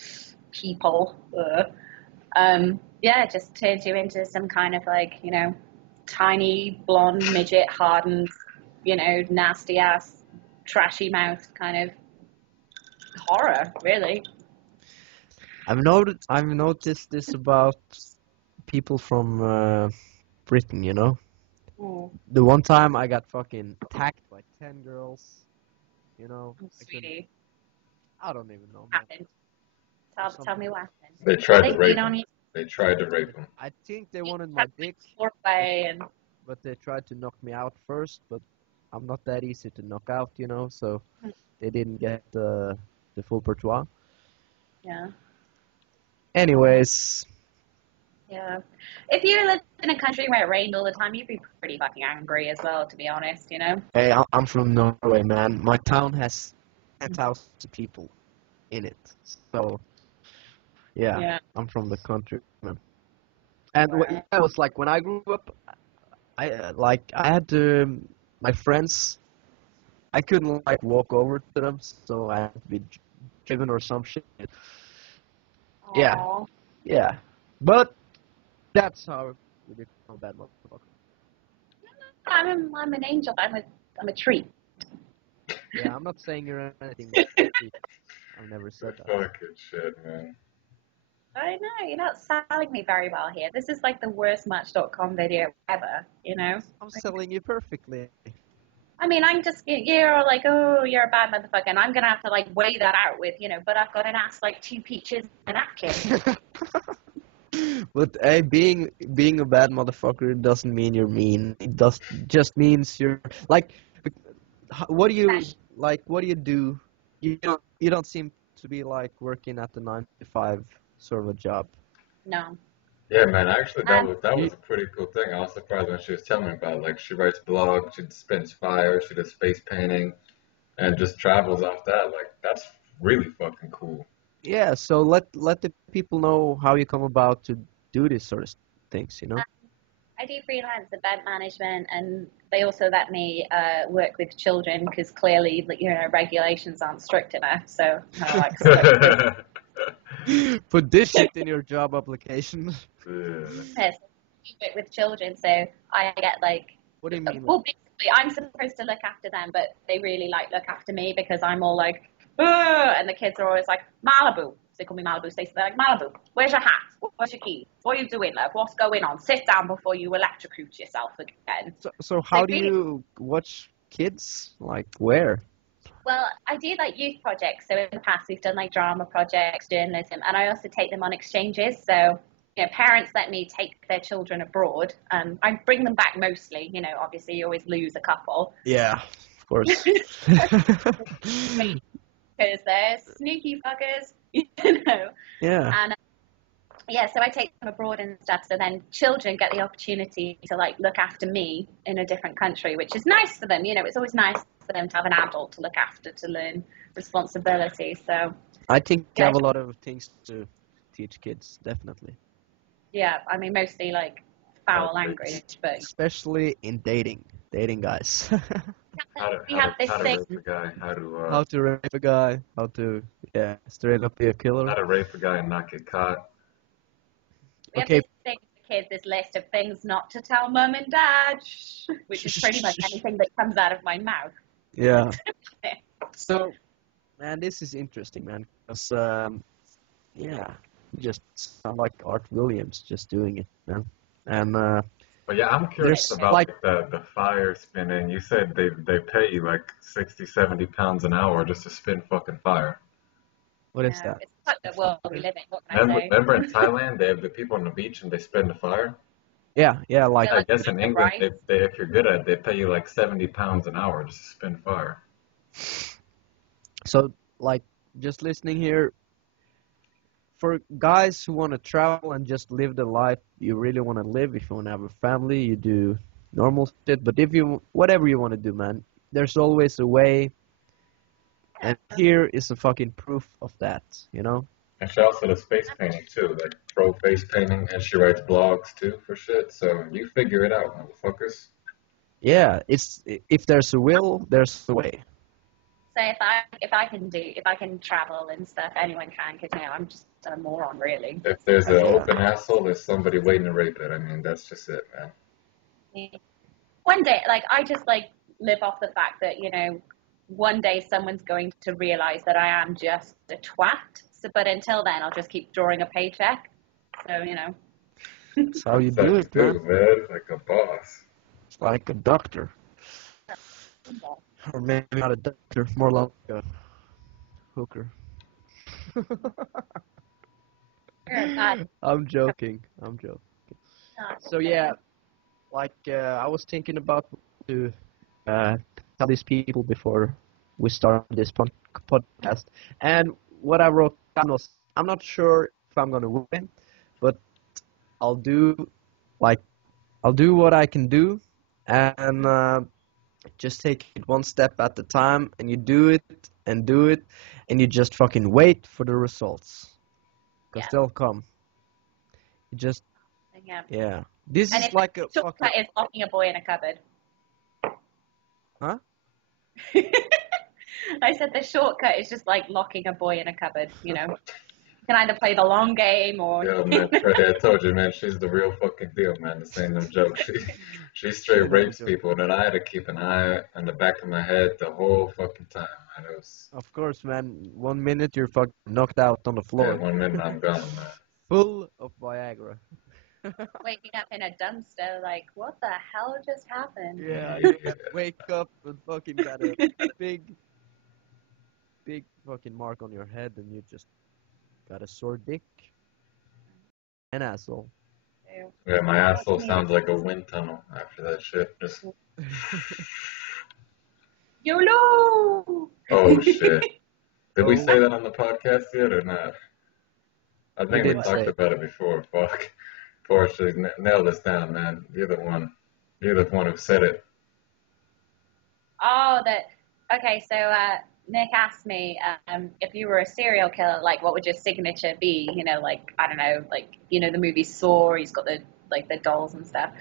people. Yeah, just turns you into some kind of like tiny blonde midget, hardened, nasty ass, trashy mouth kind of horror, really. I've noticed this about people from Britain, you know. Mm, The one time I got fucking attacked by 10 girls, you know. sweetie, I don't even know, man. happened. Or Tell something. me what happened. They Did tried to they beat rape on him. you? They tried to rape him. I think they wanted my Had, like, dick, foreplay and but they tried to knock me out first, but I'm not that easy to knock out, you know, so they didn't get the full patois. yeah. Anyways, Yeah. If you lived in a country where it rained all the time, you'd be pretty fucking angry as well, to be honest. hey, I'm from Norway, man. My town has 10,000 people in it. So, yeah, Yeah. I'm from the country, man. And Wow. yeah, it was like when I grew up, I had to, my friends, I couldn't like walk over to them, so I had to be driven or some shit. Yeah, Aw. yeah. But that's how we become a bad motherfucker. I'm an angel. I'm a treat. Yeah, I'm not saying you're anything but sweet. I've never said that. Fucking shit, man. I know, you're not selling me very well here. This is like the worst Match.com video ever. I'm selling you perfectly. I mean, I'm just, you're like, oh, you're a bad motherfucker, and I'm going to have to like weigh that out with, but I've got an ass like 2 peaches and a napkin. But hey, being a bad motherfucker doesn't mean you're mean. It just means you're like, what do you like? What do you do? You don't seem to be like working at the 9 to 5 sort of a job. No. Yeah, man. Actually, that Um, was that was a pretty cool thing. I was surprised when she was telling me about it. Like, she writes blogs, she spins fire, she does face painting, and just travels off that. Like, that's really fucking cool. Yeah, so let the people know how you come about to do this sort of things, you know? I do freelance event management, and they also let me work with children because clearly, regulations aren't strict enough. So kind of like Put this shit in your job application. Yeah. yes, work with children. So I get like, What do you mean? well, basically, I'm supposed to look after them, but they really like look after me because I'm all like, "Ugh," and the kids are always like, Malibu. They call me Malibu. So they're like, Malibu, where's your hat? Where's your keys? What are you doing, love? What's going on? Sit down before you electrocute yourself again. So how do really- you watch kids? Like where? Well, I do like youth projects. So in the past, we've done like drama projects, journalism, and I also take them on exchanges. So, parents let me take their children abroad. I bring them back mostly. Obviously, you always lose a couple. Yeah, of course. Because they're sneaky fuckers, Yeah. And yeah, so I take them abroad and stuff. So then children get the opportunity to like look after me in a different country, which is nice for them. It's always nice for them to have an adult to look after, to learn responsibility. So I think I yeah, have a lot of things to teach kids, definitely. yeah, I mean mostly like foul Okay. language, but Especially in dating guys. we have this How to thing. rape a guy, How to rape a guy, how to, straight up be a how killer. to rape a guy and not get caught. We have Okay. this thing for kids, this list of things not to tell mum and dad, which is pretty much anything that comes out of my mouth. Yeah. So, man, this is interesting, man, because Yeah, you just sound like Art Williams just doing it, man. And But yeah, I'm curious there's about like, like the fire spinning. You said they pay you like 60, 70 pounds an hour just to spin fucking fire. what You is know, that? it's not the world we live in. What can I Remember, say? remember in Thailand they have the people on the beach and they spin the fire? Yeah, like They're I like guess in the England rice. they if you're good at it, they pay you like 70 pounds an hour just to spin fire. so like just listening here for guys who want to travel and just live the life you really want to live. If you want to have a family, you do normal shit. But if you whatever you want to do, man, there's always a way. And here is a fucking proof of that, you know? And she also does face painting too, like pro face painting, and she writes blogs too for shit. So you figure it out, motherfuckers. Yeah, it's if there's a will, there's a way. So if I can travel and stuff, anyone can. Because I'm just a moron, really. If there's an Yeah. open asshole, there's somebody waiting to rape it. I mean, that's just it, man. Yeah. One day, like I just like live off the fact that one day someone's going to realize that I am just a twat. So, but until then, I'll just keep drawing a paycheck. So That's how you That's how do you it, do, man. man, like a boss. It's like a doctor. Or maybe not a doctor, more like a hooker. you're a bad. I'm joking. I'm joking. So yeah, like I was thinking about to tell these people before we start this podcast, and what I wrote down was I'm not sure if I'm gonna win, but I'll do like I'll do what I can do, and just take it one step at a time, and you do it and do it, and you just fucking wait for the results, cause Yeah. they'll come. You just Yeah. yeah. This And is if like a the fucking shortcut is locking a boy in a cupboard. huh? I said the shortcut is just like locking a boy in a cupboard. You can either play the long game or. Yo, man, Freddie, I told you, man, she's the real fucking deal, man. This ain't no joke. She straight rapes people, and then I had to keep an eye on the back of my head the whole fucking time. And it was, Of course, man. 1 minute you're fucking knocked out on the yeah, floor, 1 minute I'm gone, man. full of Viagra. Waking up in a dumpster, like, what the hell just happened? Yeah, you wake up and fucking got a big, big fucking mark on your head, and you just got a sore dick, an asshole. Yeah, my asshole sounds like a wind tunnel after that shit. Just, YOLO! oh shit. Did we Oh, say that on the podcast yet or not? I we think we didn't talked say. about it before. Fuck. Portia, nail this down, man. You're the one. You're the one who said it. Oh, okay, so Nick asked me if you were a serial killer, like, what would your signature be? Like, I don't know, like, the movie Saw, he's got the dolls and stuff.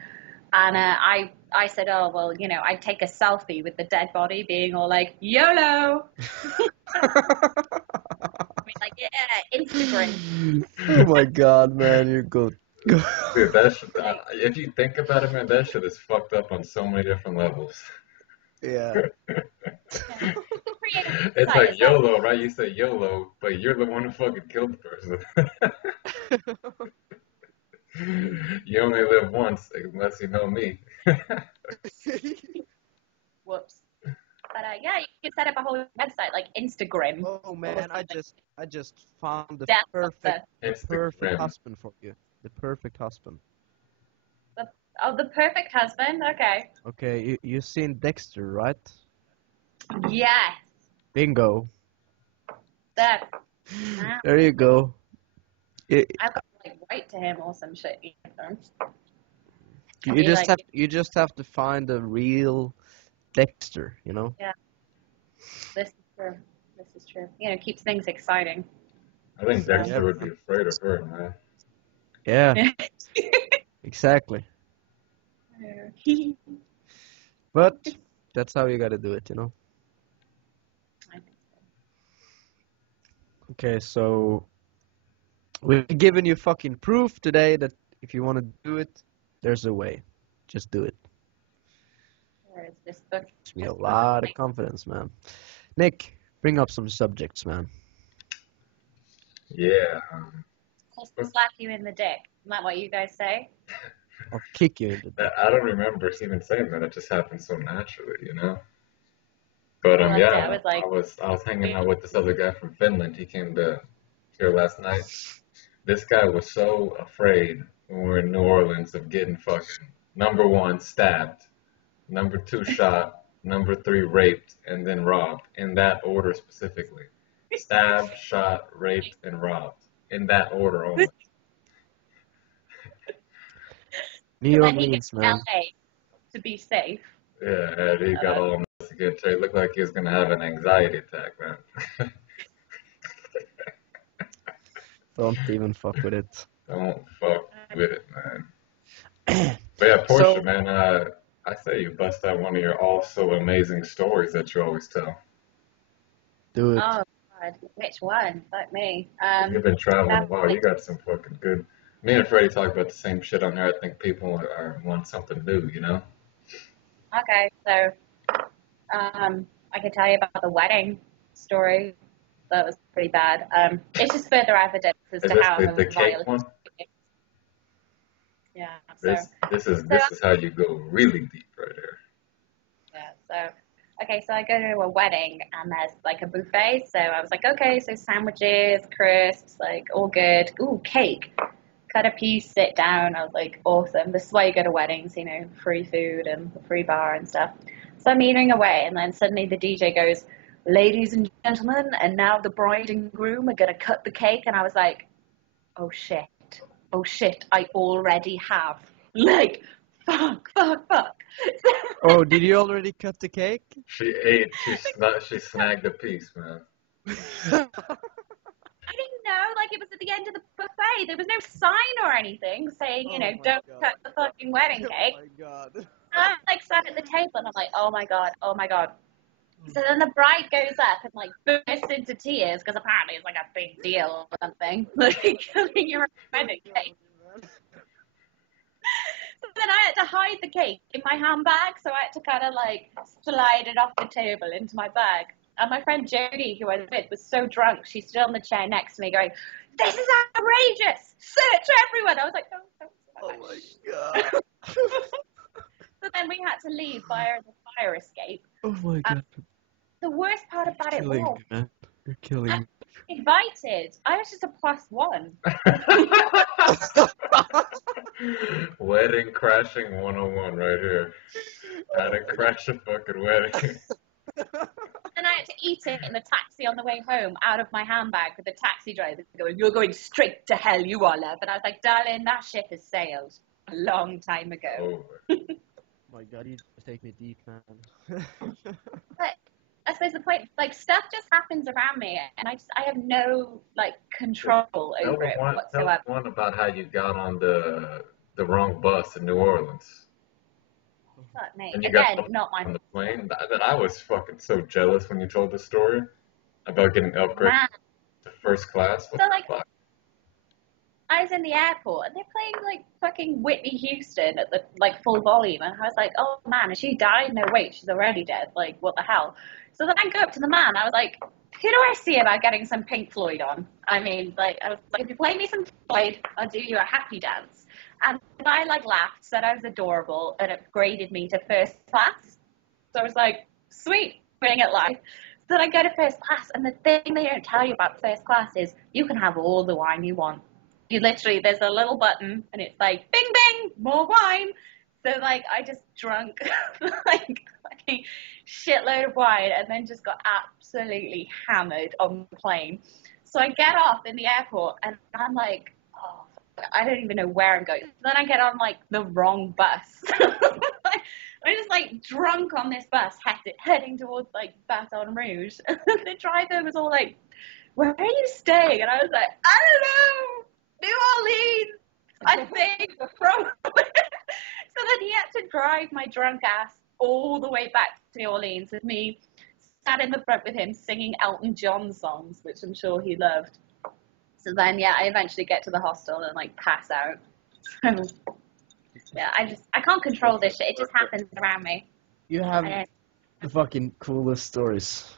And I said, oh, well, I'd take a selfie with the dead body being all like, YOLO! I mean, like, yeah, Instagram. Oh my god, man, you're good. Dude, that shit, if you think about it, man, that shit is fucked up on so many different levels. Yeah. Yeah. It's like YOLO, right? You say YOLO, but you're the one who fucking killed the person. You only live once, unless you know me. Whoops. But yeah, you could set up a whole website like Instagram. Oh man, I just found the Death of perfect Instagram. husband for you. The perfect husband. the perfect husband. Okay. Okay, you seen Dexter, right? Yes. Bingo. That. There you go. I would like write to him or some shit. You Be just like, have to find a real Dexter, you know? yeah, this is true. This is true. Keeps things exciting. I think Dexter Yep. would be afraid of her, man. Yeah, exactly. But that's how you gotta do it, you know? I think so. Okay, so we've given you fucking proof today that if you want to do it, there's a way. Just do it. Where is this book? Gives me a lot of confidence, man. Nick, bring up some subjects, man. Yeah. Just to slap you in the dick. Isn't that what you guys say? I'll kick you in the dick. I don't remember even saying that. It just happened so naturally, you know. But I loved it. I yeah, was like, I was hanging out with this other guy from Finland. He came to here last night. This guy was so afraid when we were in New Orleans of getting fucking number one stabbed, number two shot, number three raped, and then robbed in that order specifically. Stabbed, shot, raped, and robbed in that order only. New and then he gets Orleans, to man. LA to be safe. Yeah, and he got all nuts again. He looked like he was gonna have an anxiety attack, man. Don't even fuck with it. Don't fuck with it, man. But yeah, Portia, So, man, I say you bust out one of your also amazing stories that you always tell. do it. Oh God, which one? Fuck me. You've been traveling a while. You Like, got some fucking good. Me and Freddie talk about the same shit on here. I think people are want something new, you know? okay, so I could tell you about the wedding story. That was pretty bad. It's just further evidence as Is to this how I'm the a cake violent. one? Yeah. So This is how you go really deep right here. yeah. So okay. So I go to a wedding and there's like a buffet. So I was like, okay, so sandwiches, crisps, like all good. Ooh, cake. Cut a piece, sit down. I was like, awesome. This is why you go to weddings, you know, free food and the free bar and stuff. So I'm eating away, and then suddenly the DJ goes, "Ladies and gentlemen, and now the bride and groom are gonna cut the cake." And I was like, "Oh shit, oh shit, I already have." Like, fuck. Oh, did you already cut the cake? She ate. She snagged a piece, man. I didn't know, like it was at the end of the buffet. There was no sign or anything saying, you know, Oh my don't God. cut the fucking wedding cake. Oh my God. I like sat at the table and I'm like, oh my god. So then the bride goes up and like bursts into tears because apparently it's like a big deal or something, like cutting your wedding cake. So then I had to hide the cake in my handbag, so I had to kind of like slide it off the table into my bag. And my friend Jodie, who I was with, was so drunk, she stood on the chair next to me going, "This is outrageous! Search everyone!" I was like, "No." Oh my God. So then we had to leave via the fire escape. Oh my God. The worst part about it Killing was, me, man. You're killing I me. was invited. I was just a +1. Wedding crashing 101 right here. How to crash a fucking wedding. And I had to eat it in the taxi on the way home out of my handbag with the taxi driver going, "You're going straight to hell, you are, love." And I was like, "Darling, that ship has sailed a long time ago." Over. My God, you just take me deep, man. But I suppose the point, like, stuff just happens around me, and I have no, like, control Tell over us it one, whatsoever. about how you got on the wrong bus in New Orleans. Fuck me. And you got Again, not my on the plane. That I was fucking so jealous when you told the story about getting upgraded man. to first class. What So, the like, fuck? I was in the airport, and they're playing, like, fucking Whitney Houston at the, like, full volume, and I was like, "Oh, man, has she died? No, wait, she's already dead. Like, what the hell?" So then I go up to the man, I was like, "Who do I see about getting some Pink Floyd on?" I mean, like, I was like, "If you play me some Floyd, I'll do you a happy dance." And the guy, like, laughed, said I was adorable, and upgraded me to first class. So I was like, "Sweet, winning at life." So then I go to first class, and the thing they don't tell you about first class is you can have all the wine you want. You literally, there's a little button, and it's like, bing, bing, more wine. So, like, I just drunk, like, fucking shitload of wine, and then just got absolutely hammered on the plane. So I get off in the airport, and I'm like, oh, I don't even know where I'm going. So then I get on, like, the wrong bus. I'm just, like, drunk on this bus, heading towards, like, Baton Rouge. And the driver was all like, "Where are you staying?" And I was like, "I don't know. New Orleans, I think." So then he had to drive my drunk ass all the way back to New Orleans with me sat in the front with him singing Elton John songs, which I'm sure he loved. So then, yeah, I eventually get to the hostel and, like, pass out. So, yeah, I can't control this shit. It just happens around me. You have I don't- the fucking coolest stories,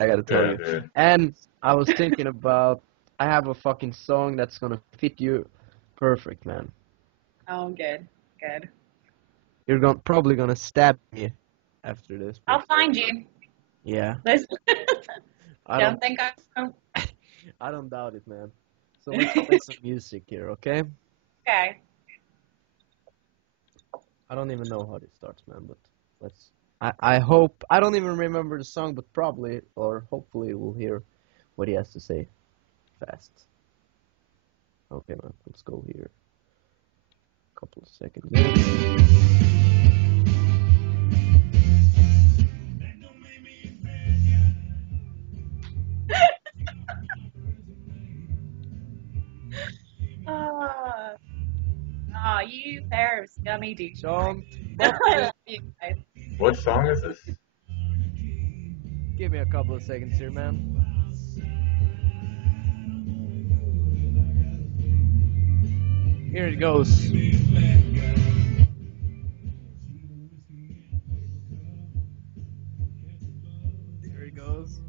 I gotta tell Yeah, you. dude. And I was thinking about I have a fucking song that's gonna fit you perfect, man. Oh, good, good. You're probably gonna stab me after this, but I'll find you. yeah, Listen, I don't don't, think I'm I don't doubt it, man. So let's play some music here, okay? okay. I don't even know how this starts, man, but let's. I hope I don't even remember the song, but probably or hopefully we'll hear what he has to say fast. Okay, man, let's go here. Couple of seconds. Oh, oh, you pair of scummy douchebags. Don't I fuck love with. you guys. What song is this? Give me a couple of seconds here, man. Here it goes. Here it goes.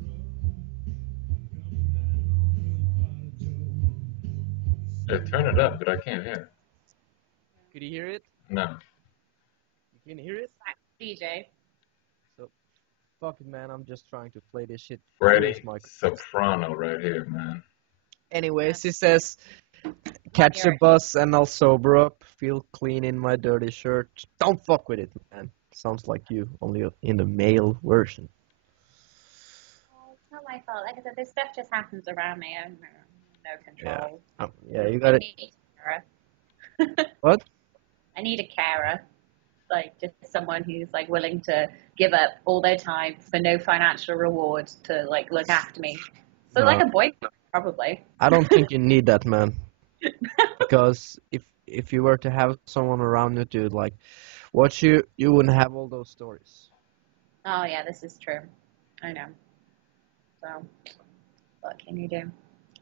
Yeah, turn it up, but I can't hear. Could you hear it? No. You can hear it? DJ. So, fuck it, man. I'm just trying to play this shit through this Freddie microphone. Soprano right here, man. Anyways, he says, Can't catch hear a it. bus and I'll sober up. Feel clean in my dirty shirt. Don't fuck with it, man. Sounds like you, only in the male version. Oh, it's not my fault. Like I said, this stuff just happens around me. I have no control. Yeah, you I got it. need a carer. What? I need a carer. Like just someone who's like willing to give up all their time for no financial reward to like look after me. So No. like a boyfriend, probably. I don't think you need that, man. Because if you were to have someone around you to like watch you, you wouldn't have all those stories. Oh yeah, this is true. I know. So what can you do?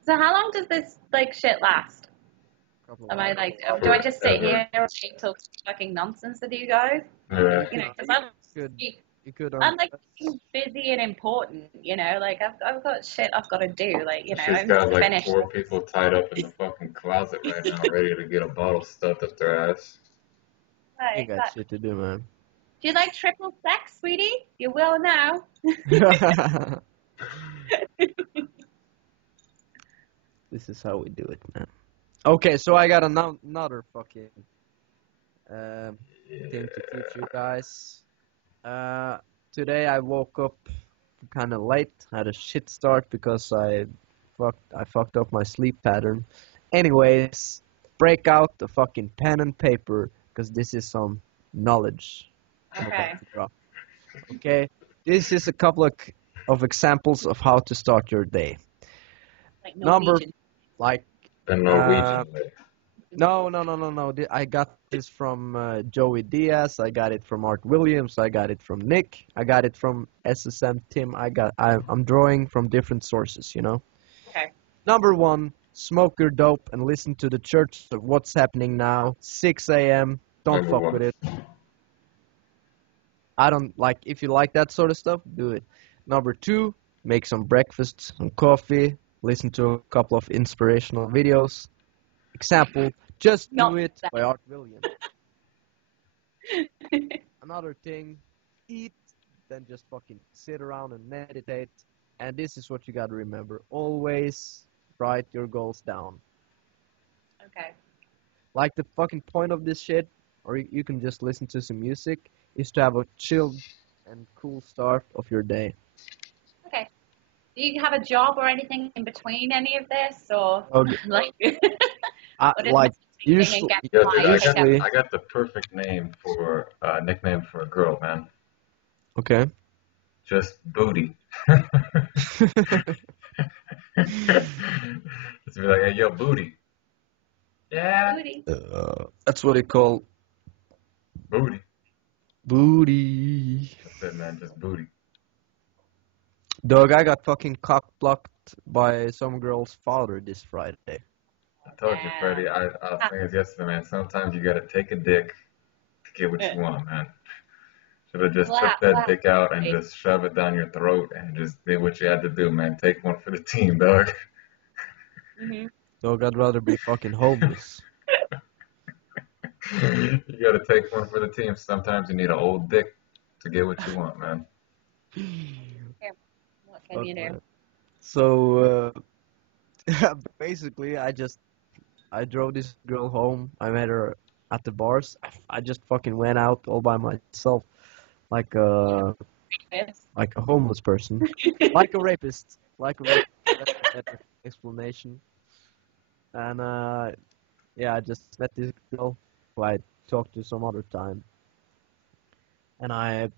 So how long does this like shit last? Couple of Am I hours. like, do I just sit Forever. here and talk fucking nonsense with you guys? Yeah. You know, because You could I'm like busy and important. You know, like I've got shit I've got to do. Like you know, She's I'm got like finished. 4 people tied up in the fucking closet right now, ready to get a bottle stuffed up their ass. you Right, got but shit to do, man. do you like triple sex, sweetie? You will now. This is how we do it, man. Okay, so I got another fucking thing to teach you guys. Today I woke up kind of late. Had a shit start because I fucked up my sleep pattern. Anyways, break out the fucking pen and paper because this is some knowledge I'm Okay. about to drop. Okay, this is a couple of examples of how to start your day. Like Number Norwegian. like The Norwegian way. no. I got this from Joey Diaz. I got it from Art Williams. I got it from Nick. I got it from SSM Tim. I'm drawing from different sources, you know. Okay. Number 1, smoke your dope and listen to the Church of What's Happening Now, 6 a.m. Don't Number fuck one. with it. I don't like, if you like that sort of stuff, do it. Number 2, make some breakfast, some coffee, listen to a couple of inspirational videos. Example, Just Do Not It that. by Art Williams. Another thing, eat, then just fucking sit around and meditate. And this is what you gotta remember. Always write your goals down. Okay. Like the fucking point of this shit, or you can just listen to some music, is to have a chilled and cool start of your day. Okay. Do you have a job or anything in between any of this, or Okay. like, or just Like, meditating usually, and get Yo, high, dude, pick up- usually, I got the perfect name for nickname for a girl, man. okay. Just Booty. Just be like, hey, yo, Booty. Yeah. booty. That's what they call Booty. booty. That's it, man. Just Booty. Dog, I got fucking cock blocked by some girl's father this Friday. I told you, Freddie. I was saying this yesterday, man. Sometimes you gotta take a dick to get what you want, man. Should have just took that dick out and just shove it down your throat and just did what you had to do, man. Take one for the team, dog. Mhm. Dog, I'd rather be fucking homeless. You gotta take one for the team. Sometimes you need an old dick to get what you want, man. Yeah. What can Fuck, you do? man. So, basically, I drove this girl home. I met her at the bars. I just fucking went out all by myself, like a Yes. like a homeless person, like a rapist, like a rapist. That's a better explanation. And yeah, I just met this girl who I talked to some other time, and I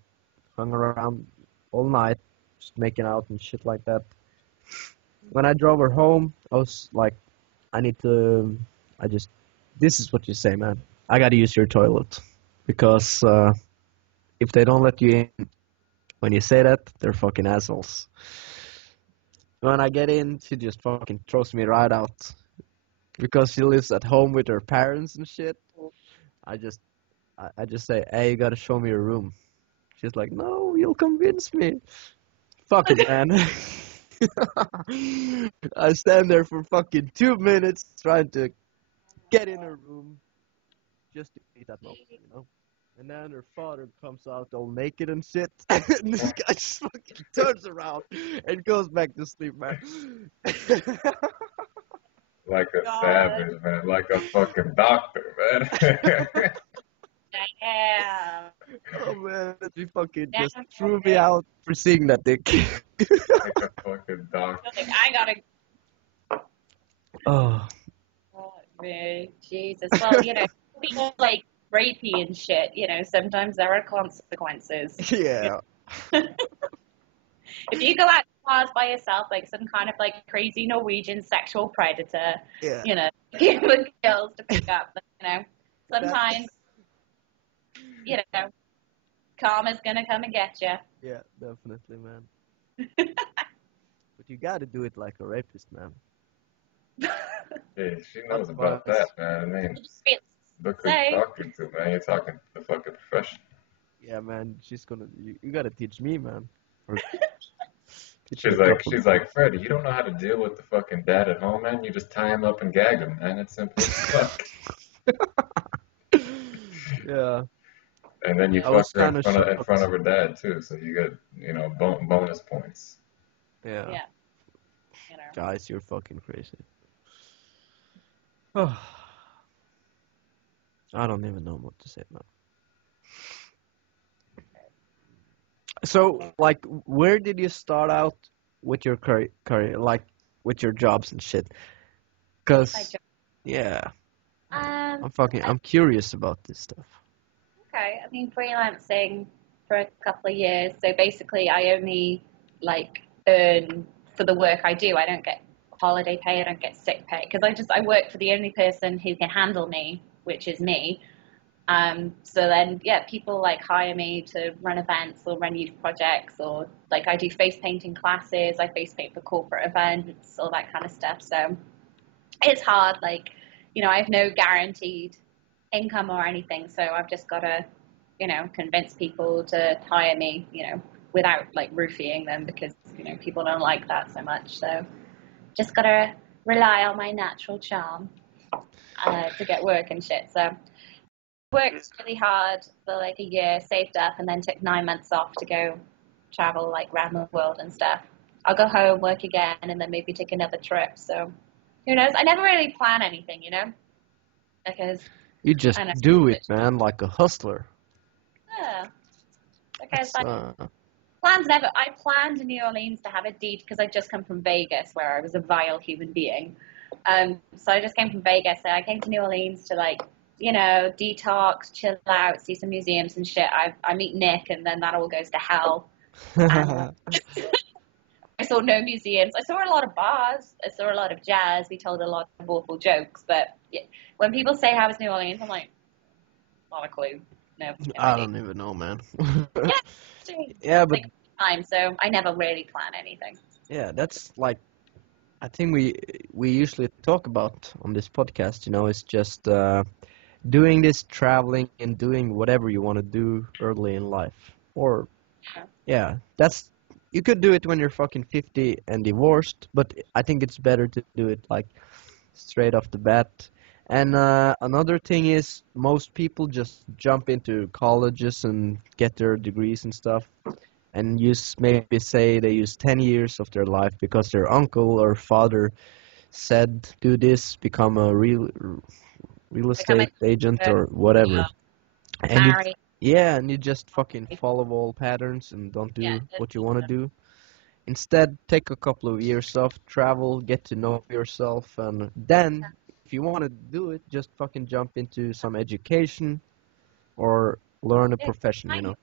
hung around all night, just making out and shit like that. When I drove her home, I was like, I need to. I just. This is what you say, man. I gotta use your toilet because if they don't let you in when you say that, they're fucking assholes. When I get in, she just fucking throws me right out because she lives at home with her parents and shit. I just, I just say, hey, you gotta show me your room. She's like, no, you'll convince me. Fuck it, man. I stand there for fucking 2 minutes trying to get in her room just to eat that moment, you know? And then her father comes out all naked and shit. And this guy just fucking turns around and goes back to sleep, man. Like a God savage, man. Like a fucking doctor, man. damn. Oh man, he fucking just Damn. threw me out for seeing that dick. Like a fucking doctor. Like, I gotta. Oh, Oh, man. Jesus. Well, people like rapey and shit. Sometimes there are consequences. yeah. If you go out to bars by yourself, like some kind of like crazy Norwegian sexual predator, Yeah. you with girls to pick up, That, sometimes, karma's gonna come and get you. yeah, definitely, man. But you gotta do it like a rapist, man. Yeah, she knows about Otherwise, that, man. I mean, look who Say, you're talking to, man. You're talking to the fucking professional. yeah, man, she's gonna. You gotta teach me, man. Or teach me She's a like, couple. she's like, Freddie, you don't know how to deal with the fucking dad at home, man. You just tie him up and gag him, man. It's simple as fuck. Yeah, And then you I fuck was her in kind of front of in front shocked. of her dad too, so you get bonus points. Yeah, yeah, guys, you're fucking crazy. Oh, I don't even know what to say now. So, like, where did you start out with your career, like, with your jobs and shit? I Cause, jo- yeah, Um, I'm curious about this stuff. okay. I've been freelancing for a couple of years, so basically, I only like earn for the work I do. I don't get holiday pay. I don't get sick pay because I work for the only person who can handle me, which is me. So then, yeah, people like hire me to run events or run youth projects, or like I do face painting classes. I face paint for corporate events, all that kind of stuff. So it's hard. Like, I have no guaranteed income or anything. So I've just got to, convince people to hire me, without like roofying them because, people don't like that so much. So just got to rely on my natural charm to get work and shit. So worked really hard for like a year, saved up, and then took 9 months off to go travel like around the world and stuff. I'll go home, work again, and then maybe take another trip. So who knows? I never really plan anything, because You just I don't do know. it, man, like a hustler. Yeah, because It's plans never. I planned in New Orleans to have a date because I just come from Vegas, where I was a vile human being. So I just came from Vegas. So I came to New Orleans to like, detox, chill out, see some museums and shit. I meet Nick, and then that all goes to hell. And I saw no museums. I saw a lot of bars. I saw a lot of jazz. We told a lot of awful jokes. But yeah, when people say how was New Orleans, I'm like, not a clue. No I idea. don't even know, man. Yeah, Yeah, but like time. So I never really plan anything. yeah, that's like I think we usually talk about on this podcast. It's just doing this traveling and doing whatever you want to do early in life. Or Yeah. yeah, that's You could do it when you're fucking 50 and divorced, but I think it's better to do it like straight off the bat. And another thing is most people just jump into colleges and get their degrees and stuff, and use maybe say they use 10 years of their life because their uncle or father said do this, become a real Become estate agent a or whatever. And you, married. yeah, and you just fucking follow all patterns and don't Yeah, do what you want to do. Instead, take a couple of years off, travel, get to know yourself, and then, if you want to do it, just fucking jump into some education or learn a profession, you know?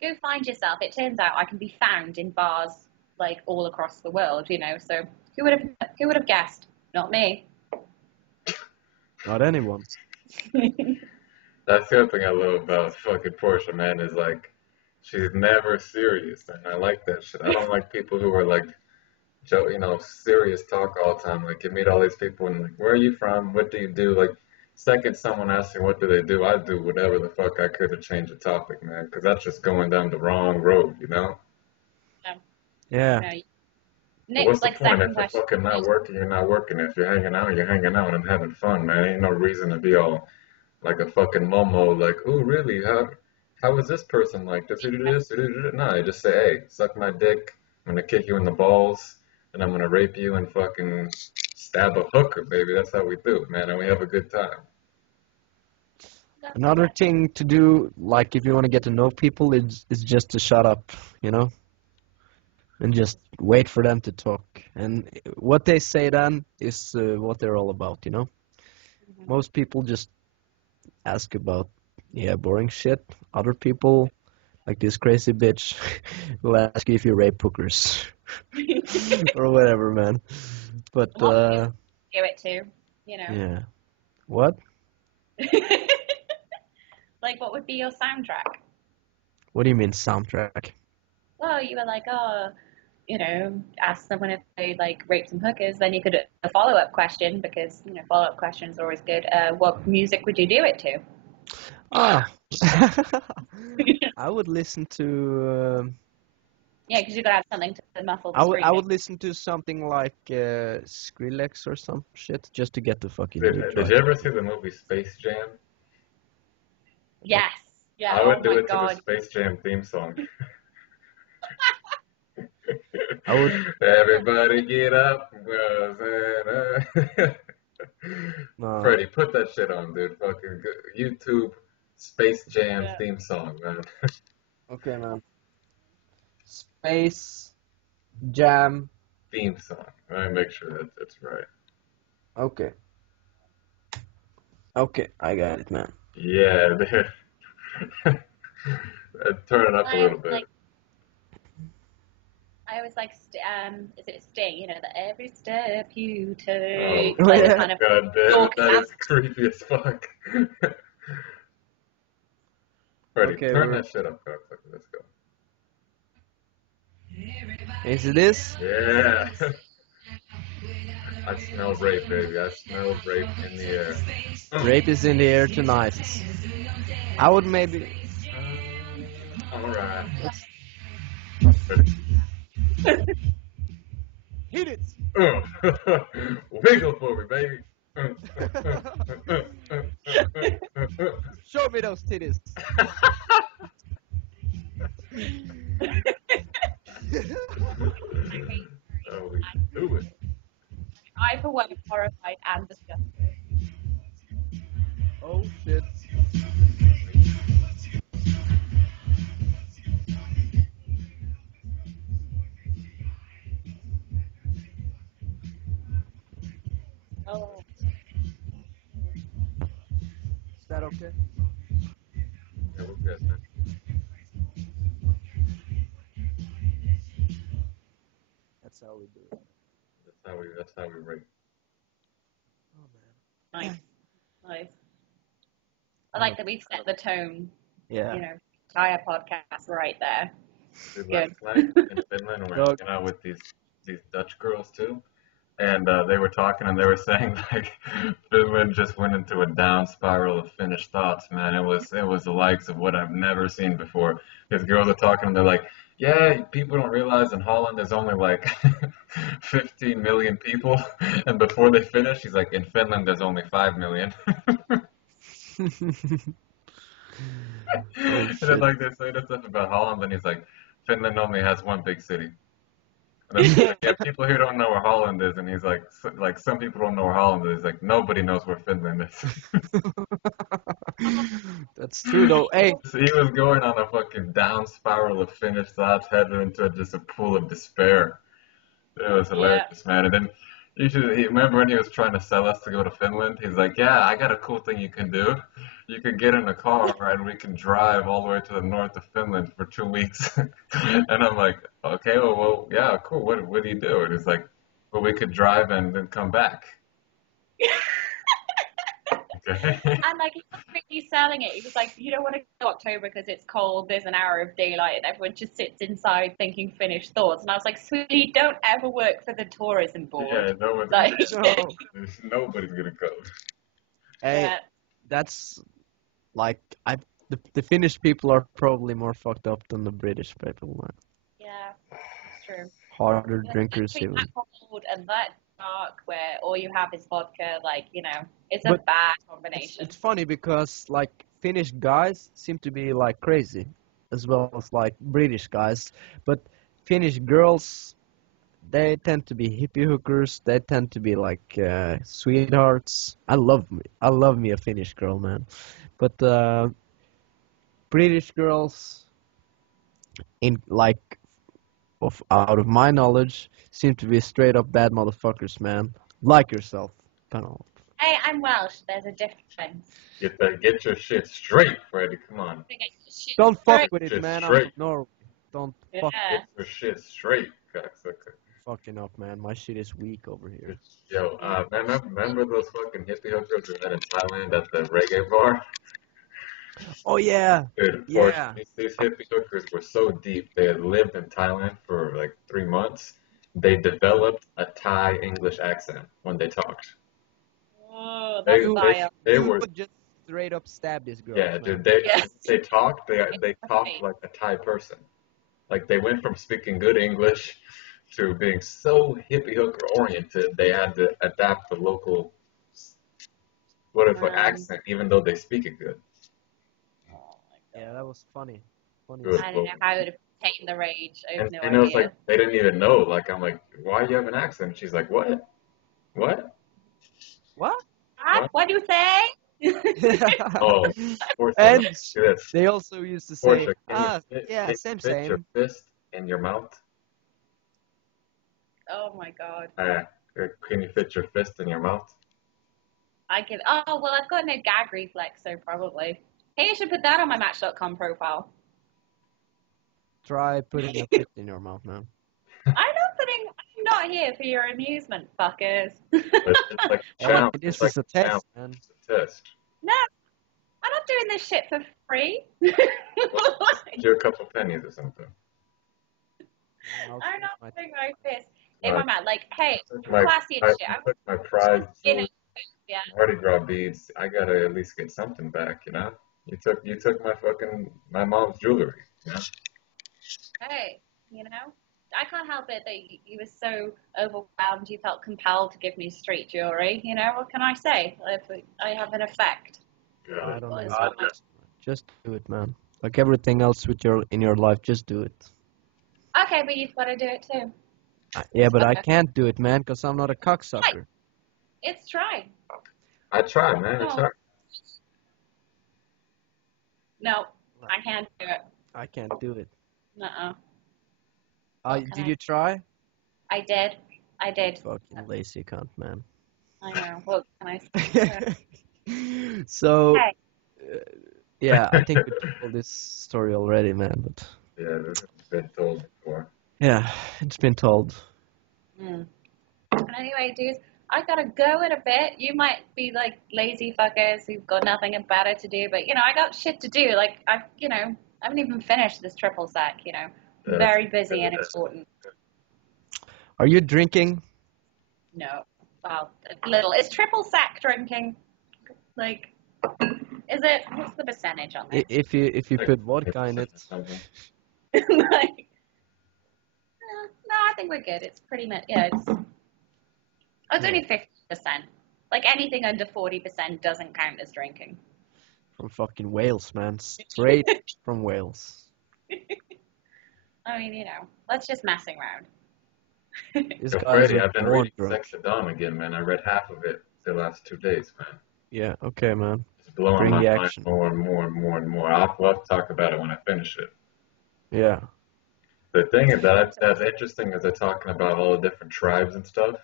Go find yourself. It turns out I can be found in bars like all across the world, you know. So who would have guessed? Not me. Not anyone. That's the other thing I love about fucking Portia, man, is like she's never serious, and I like that shit. I don't like people who are like, serious talk all the time. Like you meet all these people and like, where are you from? What do you do? Like, second someone asks me what do they do, I do whatever the fuck I could to change the topic, man, because that's just going down the wrong road, you know? Yeah. No, But Nick's what's the like point second if you're question. fucking not working? You're not working. If you're hanging out, you're hanging out and having fun, man. Ain't no reason to be all like a fucking momo. Like, oh, really? How is this person like? Does he do this? No, you just say, hey, suck my dick. I'm gonna kick you in the balls, and I'm gonna rape you and fucking stab a hooker, baby. That's how we do it, man. And we have a good time. Another thing to do, like if you want to get to know people, is just to shut up, you know? And just wait for them to talk. And what they say then is what they're all about, you know? Most people just ask about, yeah, boring shit. Other people, like this crazy bitch, will ask you if you rape hookers or whatever, man. But, Do it too, you know. yeah. What? Like, what would be your soundtrack? What do you mean soundtrack? Well, you were like, oh, you know, ask someone if they like rape some hookers. Then you could a follow-up question because you know follow-up questions are always good. What music would you do it to? Ah. I would listen to Yeah, because you gotta have something to muffle the I screaming. would listen to something like Skrillex or some shit just to get the fucking Did, mood did right. you ever see the movie Space Jam? Yes. Yeah. I Oh would do my it to the God. Space Jam theme song. I would Everybody get up. uh, Freddie, put that shit on, dude. Fucking YouTube Space Jam Yeah. theme song, man. okay, man. Space Jam. Theme song. Let me make sure that that's right. Okay. Okay, I got it, man. Yeah, dude. Turn it up a little bit. I always like, is it Sting? You know, that every step you Oh, take, Oh, like the yeah. kind of God damn it, talking that out. is creepy as fuck. Freddie, Okay, turn that shit up, cocksucker. Let's go. is it this? Yeah. I smell rape, baby. I smell rape in the air. Rape is in the air tonight. I would maybe. Alright. Let's Ready? hit it. Wiggle for me, baby. Show me those titties. Oh, we do it. I, for one, am horrified and disgusted. Oh shit. Oh, Is that okay? Yeah, we're good, man. That's how we do it. That's how we rate. Oh man. nice, nice. I like that we've set the tone. Yeah. You know, entire podcast right there. Dude, Good. last night in Finland, we were Dog. hanging out with these Dutch girls too, and they were talking and they were saying like Finland just went into a down spiral of Finnish thoughts, man. It was the likes of what I've never seen before. These girls are talking and they're like, Yeah, people don't realize in Holland there's only like 15 million people, and before they finish, he's like, in Finland there's only 5 million. Oh And then shit. like they say this stuff about Holland, and he's like, Finland only has one big city. And then he's like, yeah, people here don't know where Holland is, and he's like, like some people don't know where Holland is. He's like, nobody knows where Finland is. That's true though. Hey, So he was going on a fucking down spiral of Finnish thoughts, headed into just a pool of despair. It was Yeah. hilarious, man. And then he remember when he was trying to sell us to go to Finland. He's like, "Yeah, I got a cool thing you can do. You can get in a car, and we can drive all the way to the north of Finland for 2 weeks." And I'm like, "Okay, well, yeah, cool. What do you do?" And he's like, "Well, we could drive and then come back." Okay. And like he wasn't really selling it. He was like, you don't want to go October because it's cold. There's an hour of daylight, and everyone just sits inside thinking Finnish thoughts. And I was like, sweetie, don't ever work for the tourism board. Yeah, no one's Like, no. nobody's gonna go. Hey, yeah, that's like the Finnish people are probably more fucked up than the British people, man. yeah, it's true. Harder Yeah, drinkers between even. that cold and that dark, where all you have is vodka, like it's a But bad It's combination. funny because like Finnish guys seem to be like crazy, as well as like British guys, but Finnish girls they tend to be hippie hookers. They tend to be like sweethearts. I love me a Finnish girl, man. But British girls, in like of out of my knowledge, seem to be straight up bad motherfuckers, man. Like yourself, kind of. Hey, I'm Welsh. There's a difference. Get your shit straight, Freddie. Come on. Don't fuck Straight. with it, Shit man. I'm from straight. Norway. Don't fuck Yeah. Get your shit straight, cocksucker. fucking up, man. My shit is weak over here. Yo, man, remember those fucking hippie hookers we met in Thailand at the reggae bar? Oh yeah, Dude, yeah. unfortunately, these hippie hookers were so deep. They had lived in Thailand for like 3 months. They developed a Thai English accent when they talked. Oh, that's They You they vile. they you were would just straight up stab this girl, yeah, man. dude. They Yes. they talked. They talked Right. like a Thai person. Like they went from speaking good English to being so hippie hooker oriented. They had to adapt the local what is like Um, accent, even though they speak it good. oh my Yeah, that was funny. Funny as Good. I don't know Well, how to tame the rage. I have and no and it was like idea. they didn't even know. Like I'm like, why do you have an accent? She's like, what? What? what? What? What do you say? Oh, Portia, let And me ask you this. they also used to say, Portia, yeah, can same, you fit your same. fist in your mouth? Oh my god. Uh, can you fit your fist in your mouth? Oh, well, I've got no gag reflex, so probably. Hey, you should put that on my Match.com profile. Try putting a fist in your mouth, man. I'm not here for your amusement, fuckers. It's like a Hey, challenge. this It's like is a a challenge. test, man. It's a test. No, I'm not doing this shit for free. Do a couple pennies or something. I'll I'm take not my putting my fist in Uh, my mouth. Like, hey, took my, classy and I shit. I'm took my prize in it. jewels, Yeah. Mardi Gras beads. I gotta at least get something back, you know. You took my mom's jewelry, you know. Hey, I can't help it that you were so overwhelmed. You felt compelled to give me street jewelry. What can I say? I have an effect. Yeah. I don't know. Well, it's I not my. Just do it, man. Like everything else in your life, just do it. Okay, but you've got to do it too. Yeah, but I Okay. can't do it, man, because I'm not a cocksucker. It's try. try, man. I No. try. No, I can't do it. I can't do it. Nuh-uh. What can Did I- you try? I did. I did. Fucking lazy cunt, man. I know. What can I say? So, Hey. yeah, I think we told this story already, man. But Yeah, this has been told before. yeah, it's been told. Mm. Anyway, dudes, I gotta go in a bit. You might be like lazy fuckers who've got nothing better to do, but I got shit to do. Like I haven't even finished this triple sec. Very busy and important. Are you drinking? No, well, a little. Is triple sec drinking? Like, is it? What's the percentage on this? If you put vodka in it, Something. Like, think we're good. It's pretty much, yeah, it's only 50%. Like anything under 40% doesn't count as drinking. From fucking Wales, man. Straight from Wales. I mean, let's just messing around. These Yo, guys Freddie, are I've been born reading drunk. Sex at Dawn again, man. I read half of it the last 2 days, man. Yeah, okay, man. It's blowing Bring my the mind action. more and more and more and more. We'll have to talk about it when I finish it. Yeah. The thing that's interesting is they're talking about all the different tribes and stuff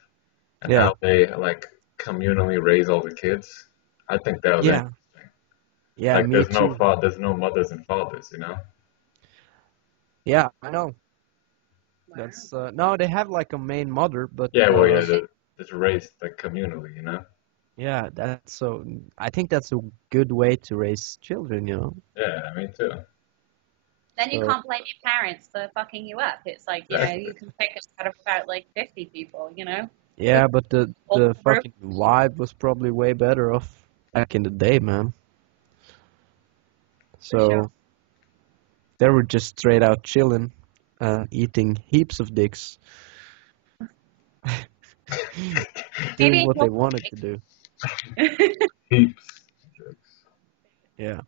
and Yeah. how they like communally raise all the kids. I think that was Yeah. interesting. Yeah, Like me too. there's no mothers and fathers, you know? Yeah, I know. Wow. That's no, they have like a main mother, but Yeah, well, yeah, it's raised like communally, you know? yeah, that's so. I think that's a good way to raise children, you know. Yeah, me too. Then you So can't blame your parents for fucking you up. It's like, Exactly. you can pick out of about like 50 people, yeah, but All the through. fucking vibe was probably way better off back in the day, man. For sure. So they were just straight out chilling, eating heaps of dicks, Maybe doing what they wanted to do. Heaps. Yeah.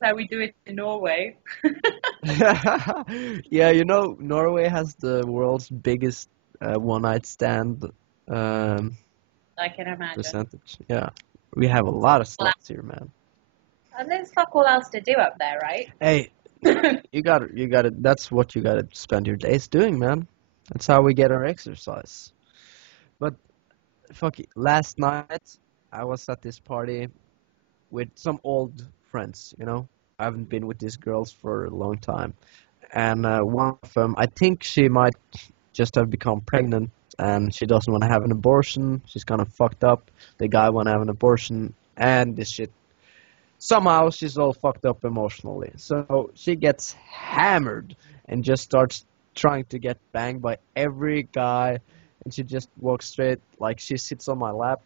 That's how we do it in Norway. Yeah, Norway has the world's biggest one-night stand um, I can imagine. percentage. Yeah, we have a lot of Well, sluts here, man. and there's fuck all else to do up there, right? Hey, you gotta. That's what you gotta spend your days doing, man. That's how we get our exercise. But fuck it, last night I was at this party with some old friends. I haven't been with these girls for a long time, and one of them, I think she might just have become pregnant, and she doesn't want to have an abortion. She's kind of fucked up. The guy want to have an abortion, and this shit. Somehow she's all fucked up emotionally. So she gets hammered and just starts trying to get banged by every guy, and she just walks straight, like she sits on my lap,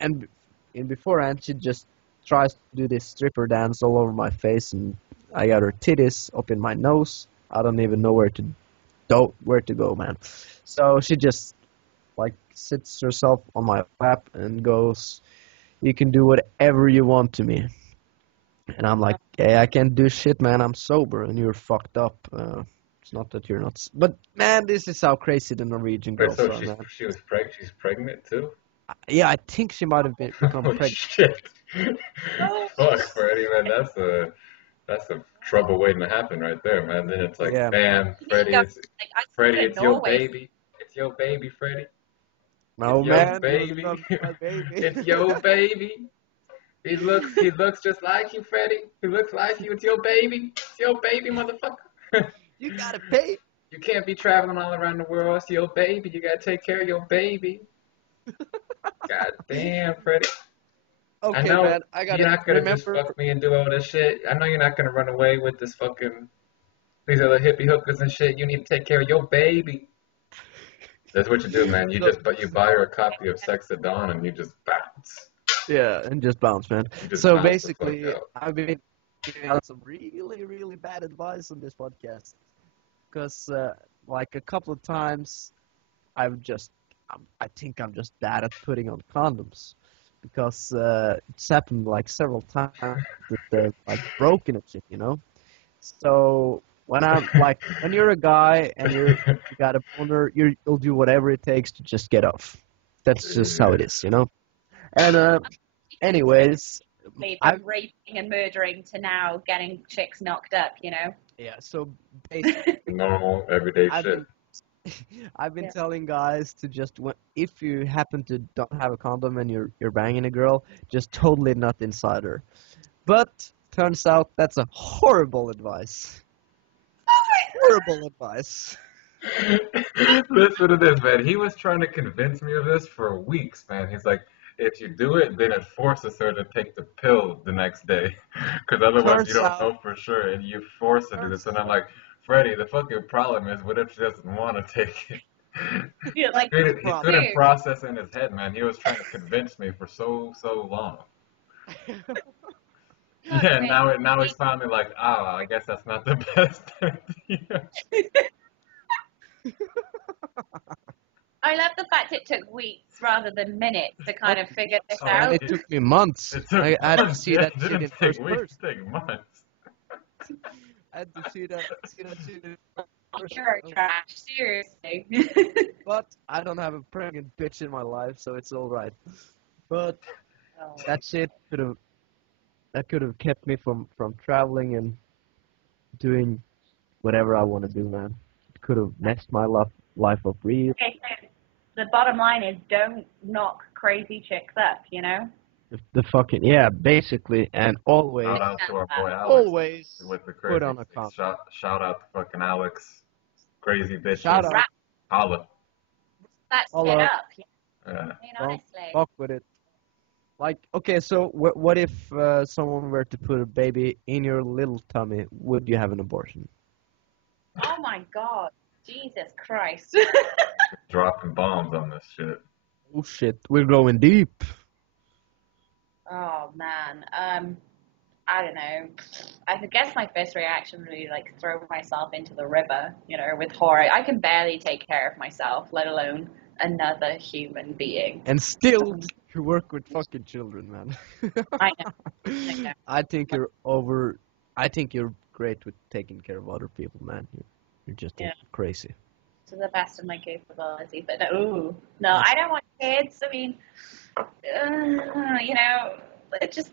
and in beforehand she just tries to do this stripper dance all over my face, and I got her titties up in my nose. I don't even know where to go, man. So she just like sits herself on my lap and goes, "You can do whatever you want to me." And I'm like, "Hey, I can't do shit, man. I'm sober, and you're fucked up." It's not that you're not, but man, this is how crazy the Norwegian Wait, girls so are, man. she's pregnant too? Yeah, I think she might have become Holy pregnant. shit. Oh, Fuck, Freddie, man, that's a trouble waiting to happen right there, man. Then it's like, Yeah, man. bam, you need to Freddie, go. it's Like, I saw Freddie, it in it's your Norway. baby. It's your baby, Freddie. No, It's your man, you will baby. not be my baby. It's your baby. He looks just like you, Freddie. He looks like you. It's your baby. It's your baby, motherfucker. You gotta pay. You can't be traveling all around the world. It's your baby. You gotta take care of your baby. God damn, Freddie. I Okay, know man, I you're gotta not gonna just remember. fuck me and do all this shit. I know you're not gonna run away with these other hippie hookers and shit. You need to take care of your baby. That's what you do, man. So, You buy her a copy of Sex at Dawn and you just bounce. yeah, and just bounce, man. You just So bounce the fuck basically, out. I've been giving out some really, really bad advice on this podcast because, like a couple of times, I think I'm just bad at putting on condoms because it's happened like several times that they're like broken and shit. So when you're a guy and you got a boner, you'll do whatever it takes to just get off. That's just how it is. And anyways, From I've raping and murdering to now getting chicks knocked up, yeah. So basically, Normal, everyday I've shit. been I've been Yeah. telling guys to just if you happen to don't have a condom and you're banging a girl, just totally nut inside her. But turns out that's a horrible advice. Horrible advice. Listen to this, man. He was trying to convince me of this for weeks, man. He's like, if you do it, then it forces her to take the pill the next day. Because otherwise, you Turns don't out, know for sure, and you force her to do this. And I'm like, Freddie, the fucking problem is, what if she doesn't want to take it? You're like, He couldn't dude. process in his head, man. He was trying to convince me for so long. Look, Yeah, mate, now he's finally like, I guess that's not the best idea. I love the fact it took weeks rather than minutes to kind of figure this Oh, out. And it took me months. It took I had to months. see Yeah, that it shit didn't in take first weeks. person. It took months. I had to see that shit in first You're person. trash, seriously. But I don't have a pregnant bitch in my life, so it's all right. But that shit could have kept me from traveling and doing whatever I want to do, man. It could have messed my life up real. Okay, so the bottom line is don't knock crazy chicks up, you know? The fucking yeah, basically, and always, Shout out to our boy Alex always with the put crazy. on a condom. Shout out to fucking Alex. Crazy bitches. Shout out, Wrap Holla. that all shit up. up. Yeah. I mean, Don't honestly. fuck with it. Like, okay, so what if someone were to put a baby in your little tummy? Would you have an abortion? Oh my god. Jesus Christ. Dropping bombs on this shit. Oh shit, we're going deep. Oh man. I don't know. I guess my first reaction would be like throw myself into the river, you know, with horror. I can barely take care of myself, let alone another human being. And still, you work with fucking children, man. I know. I know. I think you're over. I think you're great with taking care of other people, man. You're just Yeah. crazy. To the best of my capability, but no, I don't want kids. I mean, you know,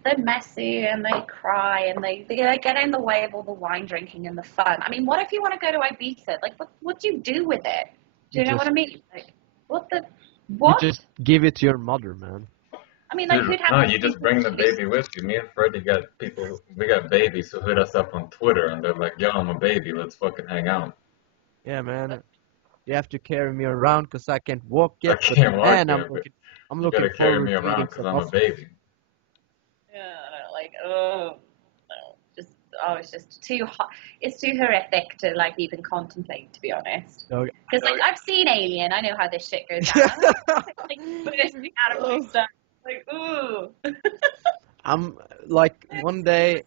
they're messy and they cry and they get in the way of all the wine drinking and the fun. I mean, what if you want to go to Ibiza? Like, what do you do with it? Do you know what I mean? Like, what? You just give it to your mother, man. I mean, like, Dude, who'd have no, the you just bring the baby with you. Me and Freddie we got babies who hit us up on Twitter and they're like, yo, I'm a baby, let's fucking hang out. Yeah, man. You have to carry me around because I can't walk I yet. But can't walk man, yet, but I'm you looking gotta carry forward me to around eating because some I'm a muffins. baby. Yeah, like, it's just too hot. It's too horrific to like even contemplate, to be honest. Okay. Because like I've seen Alien, I know how this shit goes down. Like bursting out of my stomach, like ooh. I'm like one day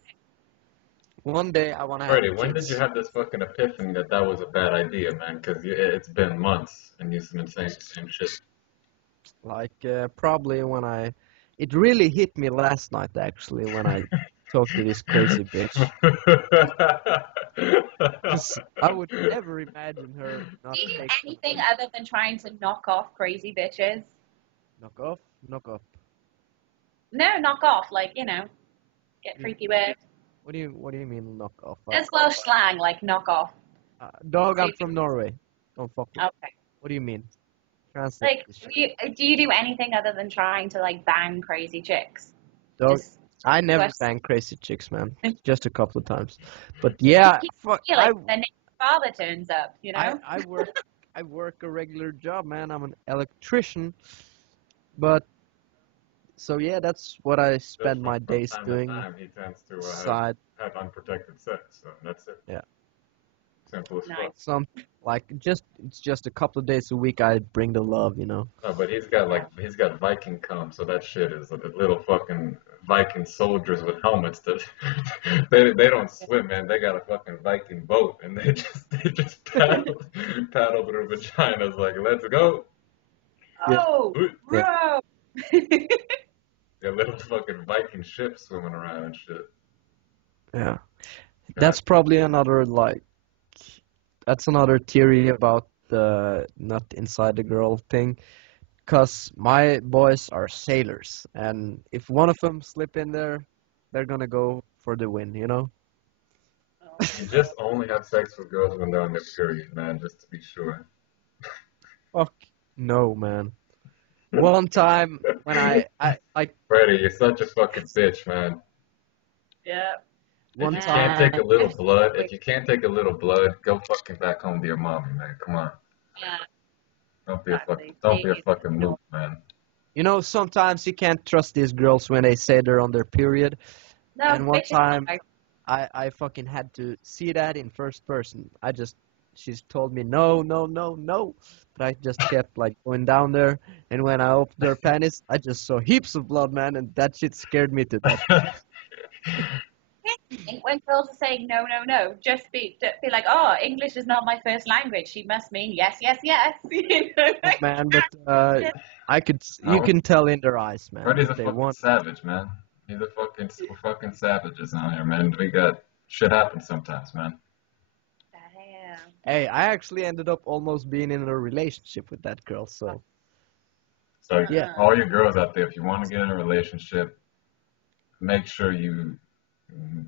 I want to have Freddie, when did kids. you have this fucking epiphany that that was a bad idea, man? Because it's been months and you've been saying the same shit. Like probably it really hit me last night actually when I talked to this crazy bitch. 'Cause I would never imagine her not Do you do take anything something. other than trying to knock off crazy bitches? Knock off, knock off. No, knock off, like you know, get Mm. freaky with. What do you mean knock off? It's Welsh slang, like knock off. Dog, I'm from Norway. Don't fuck with me. Okay. What do you mean? Translate Like, this shit. do you do anything other than trying to like bang crazy chicks? Dog, Just I never question. banged crazy chicks, man. Just a couple of times. But yeah, fuck, feel like the next father turns up, you know? I work a regular job, man. I'm an electrician. But so yeah, that's what I Just spend my from days time doing. to time, he tends to Side, have unprotected sex, so that's it. yeah. Simple as Nice. fuck. Some like it's just a couple of days a week. I bring the love, you know. No, but he's got Viking cum, so that shit is the little fucking Viking soldiers with helmets that they don't swim, man. They got a fucking Viking boat and they just paddle their vaginas like, let's go. Yeah. Oh, bro! Got little fucking Viking ships swimming around and shit. Yeah. That's probably another that's another theory about the nut inside the girl thing. Cause my boys are sailors, and if one of them slip in there, they're gonna go for the win, you know. You just only have sex with girls when they're on their period, man, just to be sure. Fuck no, man. One time when I like Freddie, you're such a fucking bitch, man. Yeah. one If you can't time. take a little blood, if you can't take a little blood, go fucking back home to your mommy, man. Come on. Yeah. Don't be a fucking moof, man. You know, sometimes you can't trust these girls when they say they're on their period. No, And one bitches time, are- I fucking had to see that in first person. She's told me no, no, no, no. But I just kept like going down there. And when I opened her panties, I just saw heaps of blood, man. And that shit scared me to death. And when girls are saying no, no, no, just be like, oh, English is not my first language. She must mean yes, yes, yes. You know? Oh, man, but you No, can tell in their eyes, man. Freddy's a They fucking want. savage, man. He's a fucking, we're fucking savages on here, man. We got shit happens sometimes, man. Damn. Hey, I actually ended up almost being in a relationship with that girl, so So yeah. all you girls out there, if you want to get in a relationship, make sure you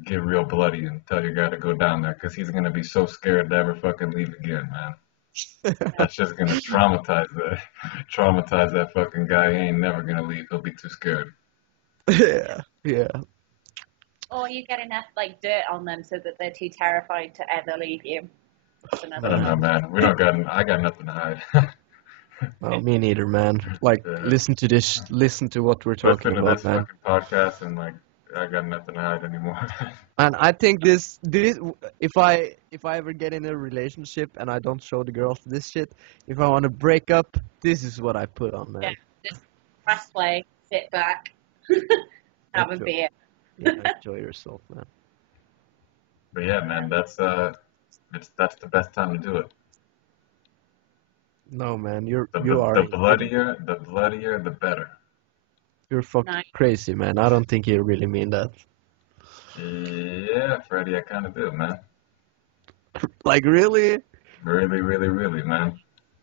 get real bloody and tell your guy to go down there, because he's gonna be so scared to ever fucking leave again, man. That's just gonna traumatize that fucking guy. He ain't never gonna leave. He'll be too scared. Yeah, yeah. Or you get enough like dirt on them so that they're too terrified to ever leave you. That's I another don't know, one. man. I got nothing to hide. Oh, me neither, man. Like, Uh, listen to what we're talking Listen to about, this man. fucking podcast and like, I got nothing to hide anymore. And I think if I ever get in a relationship and I don't show the girls this shit, if I want to break up, this is what I put on, Yeah, man. just press play, sit back, have a Enjoy, beer. yeah, enjoy yourself, man. But yeah, man, that's the best time to do it. No, man, The you are bloodier, the better. you're fucking Nice. crazy, man. I don't think you really mean that. Yeah, Freddie, I kind of do, man. Like, really? Really, really, really, man.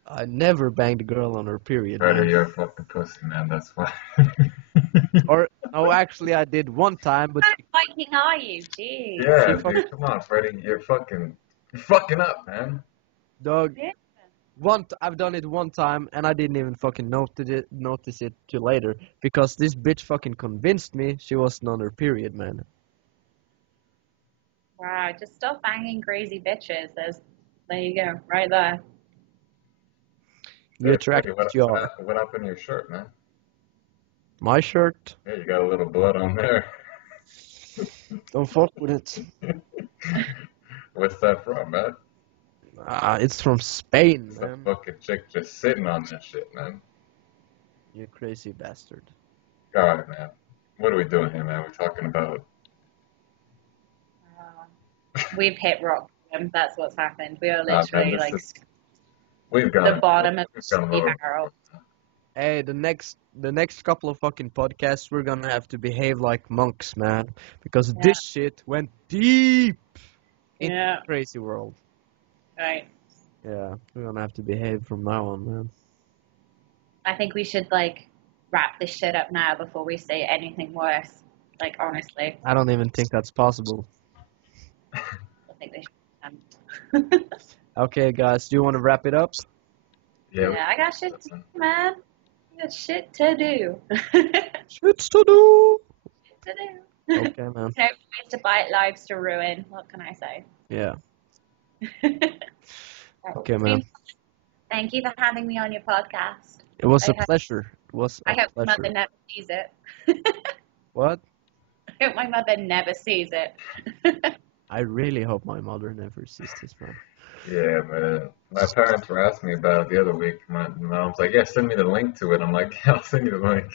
I never banged a girl on her period, man. Freddie, you're a fucking pussy, man. That's why. Or no, actually, I did one time, but How Viking are you? Jeez. Yeah, she fucking dude, come on, Freddie. You're fucking up, man. dog. Yeah. I've done it one time and I didn't even fucking notice it till later because this bitch fucking convinced me she wasn't on her period, man. Wow, just stop banging crazy bitches. There you go, right there. You Hey, attract Freddie, what you are. what happened to your shirt, man? My shirt, Yeah, you got a little blood on there. don't fuck with it. What's that from, man? It's from Spain, It's a man. fucking chick just sitting on that shit, man. You crazy bastard. God, man. What are we doing here, man? We're talking about. We've hit rock bottom. That's what's happened. We are Man, literally this like is. We've the gone. bottom of We've the gone a sea little. barrel. Hey, the next couple of fucking podcasts, we're gonna have to behave like monks, man, because Yeah. this shit went deep into Yeah. the crazy world. Right. Yeah, we're gonna have to behave from now on, man. I think we should like wrap this shit up now before we say anything worse. Like honestly, I don't even think that's possible. I think we should. Okay, guys, do you want to wrap it up? Yeah. Yeah, I got shit to do, man. I got shit to do. Shit's to do. to do. Okay, man. No ways to bite, lives to ruin. What can I say? Yeah. Okay, man. Thank you for having me on your podcast. It was I a hope- pleasure. It was I a hope my mother pleasure. never sees it. What? I hope my mother never sees it. I really hope my mother never sees this, man. Yeah, man. My parents were asking me about it the other week. My mom's like, "Yeah, send me the link to it." I'm like, "Yeah, I'll send you the link."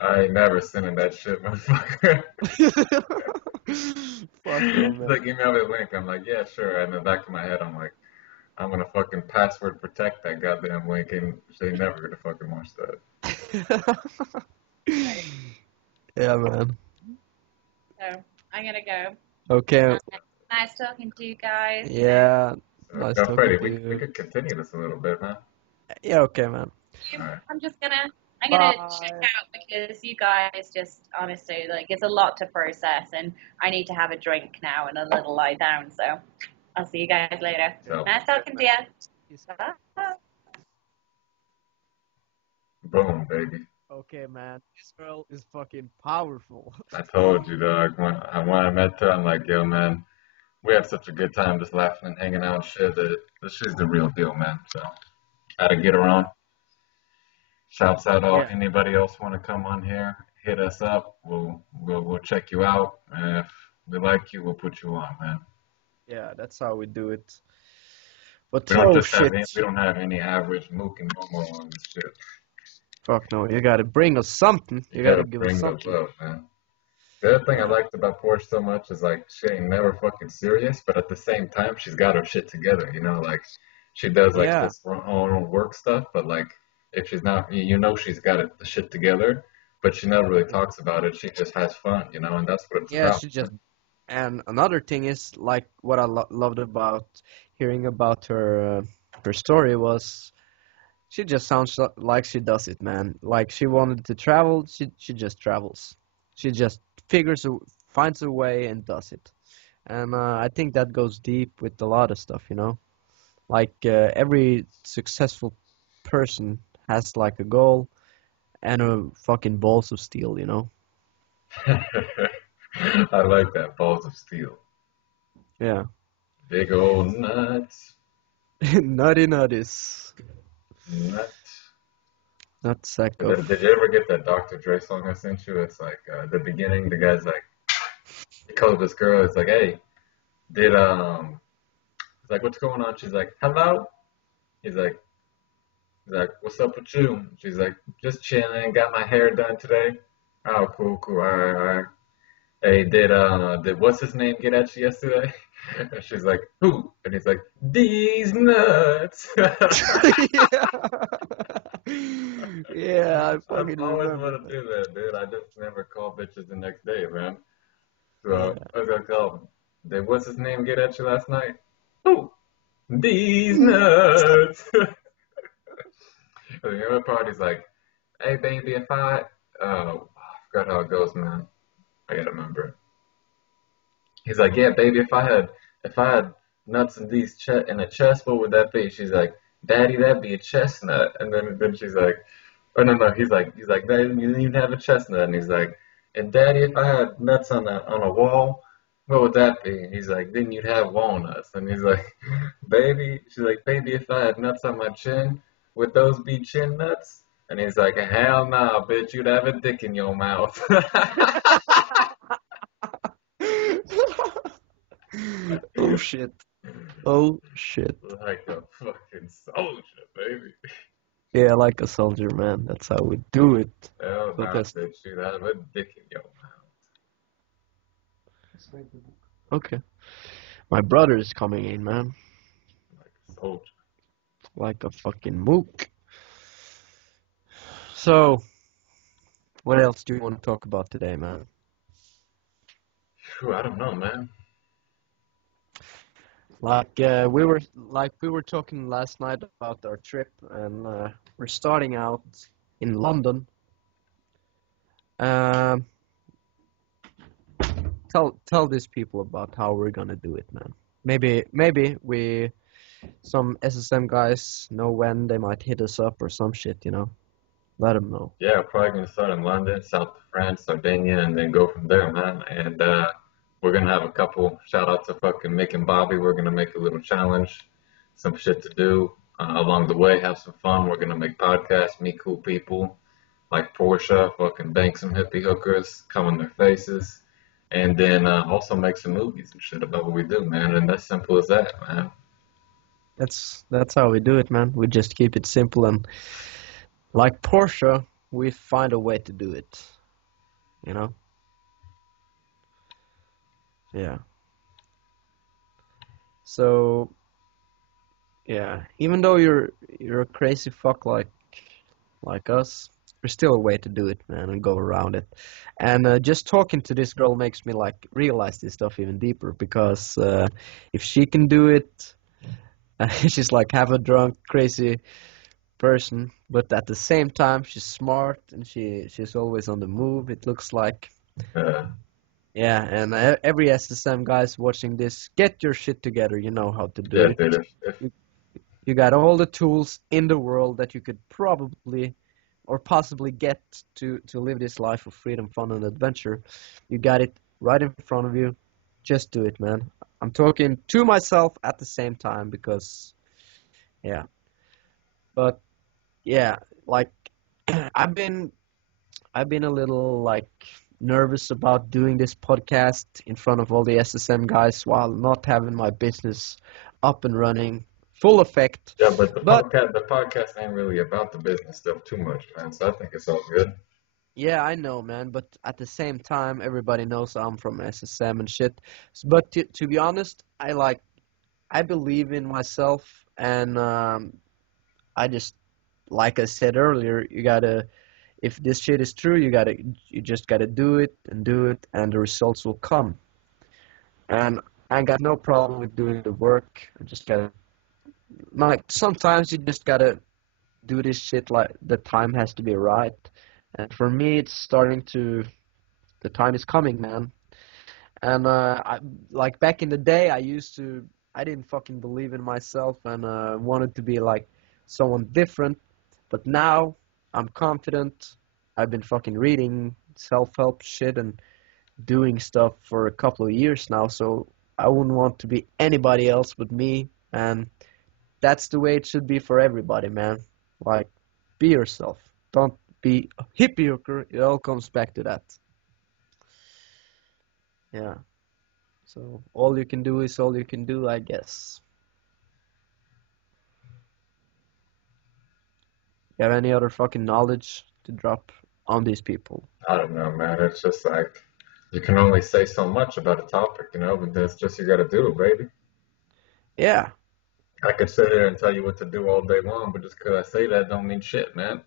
I ain't never sending that shit, motherfucker. Fuck no, She's man. like, "Email me the link." I'm like, "Yeah, sure." And in the back of my head, I'm like, "I'm gonna fucking password protect that goddamn link, and they never gonna fucking watch that." Yeah, man. So I'm gonna go. Okay. Nice talking to you guys. Yeah. Nice Now, talking Freddie, to we you. could continue this a little bit, man. Yeah, okay, man. Alright. I'm gonna Bye. check out because you guys just honestly like it's a lot to process and I need to have a drink now and a little lie down. So I'll see you guys later. So, Nice talking to you. Bye. boom, baby. Okay, man. This girl is fucking powerful. I told you, dog. When I met her, I'm like, "Yo, man, we had such a good time just laughing and hanging out and shit. That this shit's the real deal, man." So, had to get her on. Shouts out all Yeah. anybody else want to come on here, hit us up. We'll check you out, and if we like you, we'll put you on, man. Yeah, that's how we do it. But We don't oh just have shit. we don't have any average mook and momo on this shit. Fuck no, you gotta bring us something. You gotta give us bring those something. up, man. The other thing I liked about Porsche so much is like she ain't never fucking serious, but at the same time she's got her shit together. You know, like she does like Yeah, this own work stuff, but like if she's not, you know, she's got the shit together, but she never really talks about it. She just has fun, you know, and that's what it's yeah. about. She just and another thing is like what I loved about hearing about her story was she just sounds like she does it, man. Like she wanted to travel, she just travels. She just figures a, finds a way and does it. And I think that goes deep with a lot of stuff, you know. Like every successful person has like a goal and a fucking balls of steel, you know. I like that balls of steel, Yeah. big old nuts, Nutty nutties. nuts. Not sack of. Did you ever get that Dr. Dre song I sent you? It's like the beginning. The guy's like, he calls this girl. It's like, hey, did it's like, what's going on? She's like, hello. He's like, what's up with you? She's like, just chilling. Got my hair done today. Oh, cool, cool. All right, all right. Hey, did what's his name get at you yesterday? And she's like, who? And he's like, these nuts. Yeah. Yeah, I I've fucking always remember wanted to that. do that, dude. I just never call bitches the next day, man. So Yeah. I was gonna call him. Did what's his name get at you last night? Who? These nuts. And the other party's like, hey, baby, if I forgot how it goes, man. I gotta remember it. He's like, yeah, baby, if I had nuts in in a chest, what would that be? She's like, Daddy, that'd be a chestnut. And then she's like, oh no, no, he's like, Daddy, you didn't even have a chestnut. And he's like, and Daddy, if I had nuts on a wall, what would that be? And he's like, then you'd have walnuts. And he's like, baby, she's like, baby, if I had nuts on my chin, would those be chin nuts? And he's like, hell no, bitch, you'd have a dick in your mouth. Oh shit. Oh shit. Like a fucking soldier, baby. Yeah, like a soldier, man. That's how we do it. Hell But no, that's bitch, you'd have a dick in your okay. My brother is coming in, man. mouth. Like a fucking mook. So, what else do you want to talk about today, man? Phew, I don't know, man. We were talking last night about our trip, and we're starting out in London. Um, tell these people about how we're gonna do it, man. Maybe we some SSM guys know when they might hit us up or some shit, you know. Let them know. Yeah, probably gonna start in London, south of France, Sardinia, and then go from there, man. And we're gonna have a couple shout out to fucking Mick and Bobby. We're gonna make a little challenge, some shit to do along the way, have some fun. We're gonna make podcasts, meet cool people like Portia, fucking bank some hippie hookers, come in their faces, and then also make some movies and shit about what we do, man. And that's simple as that, man. That's how we do it, man. We just keep it simple and like Porsche, we find a way to do it. You know? Yeah. So yeah, even though you're a crazy fuck like us, there's still a way to do it, man, and go around it. And just talking to this girl makes me like realize this stuff even deeper because if she can do it, she's like half a drunk, crazy person, but at the same time she's smart and she's always on the move. It looks like. Uh, Yeah, and every SSM guys watching this, get your shit together. You know how to do yeah, it. dude. You got all the tools in the world that you could probably or possibly get to live this life of freedom, fun, and adventure. You got it right in front of you. Just do it, man. I'm talking to myself at the same time because, yeah. But yeah, like I've been a little like nervous about doing this podcast in front of all the SSM guys while not having my business up and running full effect. Yeah, but But the podcast ain't really about the business stuff too much, man. So I think it's all good. Yeah, I know, man. But at the same time, everybody knows I'm from SSM and shit. But to be honest, I believe in myself, and I just like I said earlier, you gotta if this shit is true, you just gotta do it, and the results will come. And I got no problem with doing the work. I just gotta like sometimes you just gotta do this shit like the time has to be right. And for me, it's starting to the time is coming, man. And like back in the day, I didn't fucking believe in myself and wanted to be like someone different. But now I'm confident. I've been fucking reading self-help shit and doing stuff for a couple of years now, so I wouldn't want to be anybody else but me. And that's the way it should be for everybody, man. Like, be yourself. Don't be a hypocrite. It all comes back to that. Yeah. So all you can do is all you can do, I guess. You have any other fucking knowledge to drop on these people? I don't know, man. It's just like you can only say so much about a topic, but that's just you got to do it, baby. Yeah. I could sit here and tell you what to do all day long, but just 'cause I say that don't mean shit, man.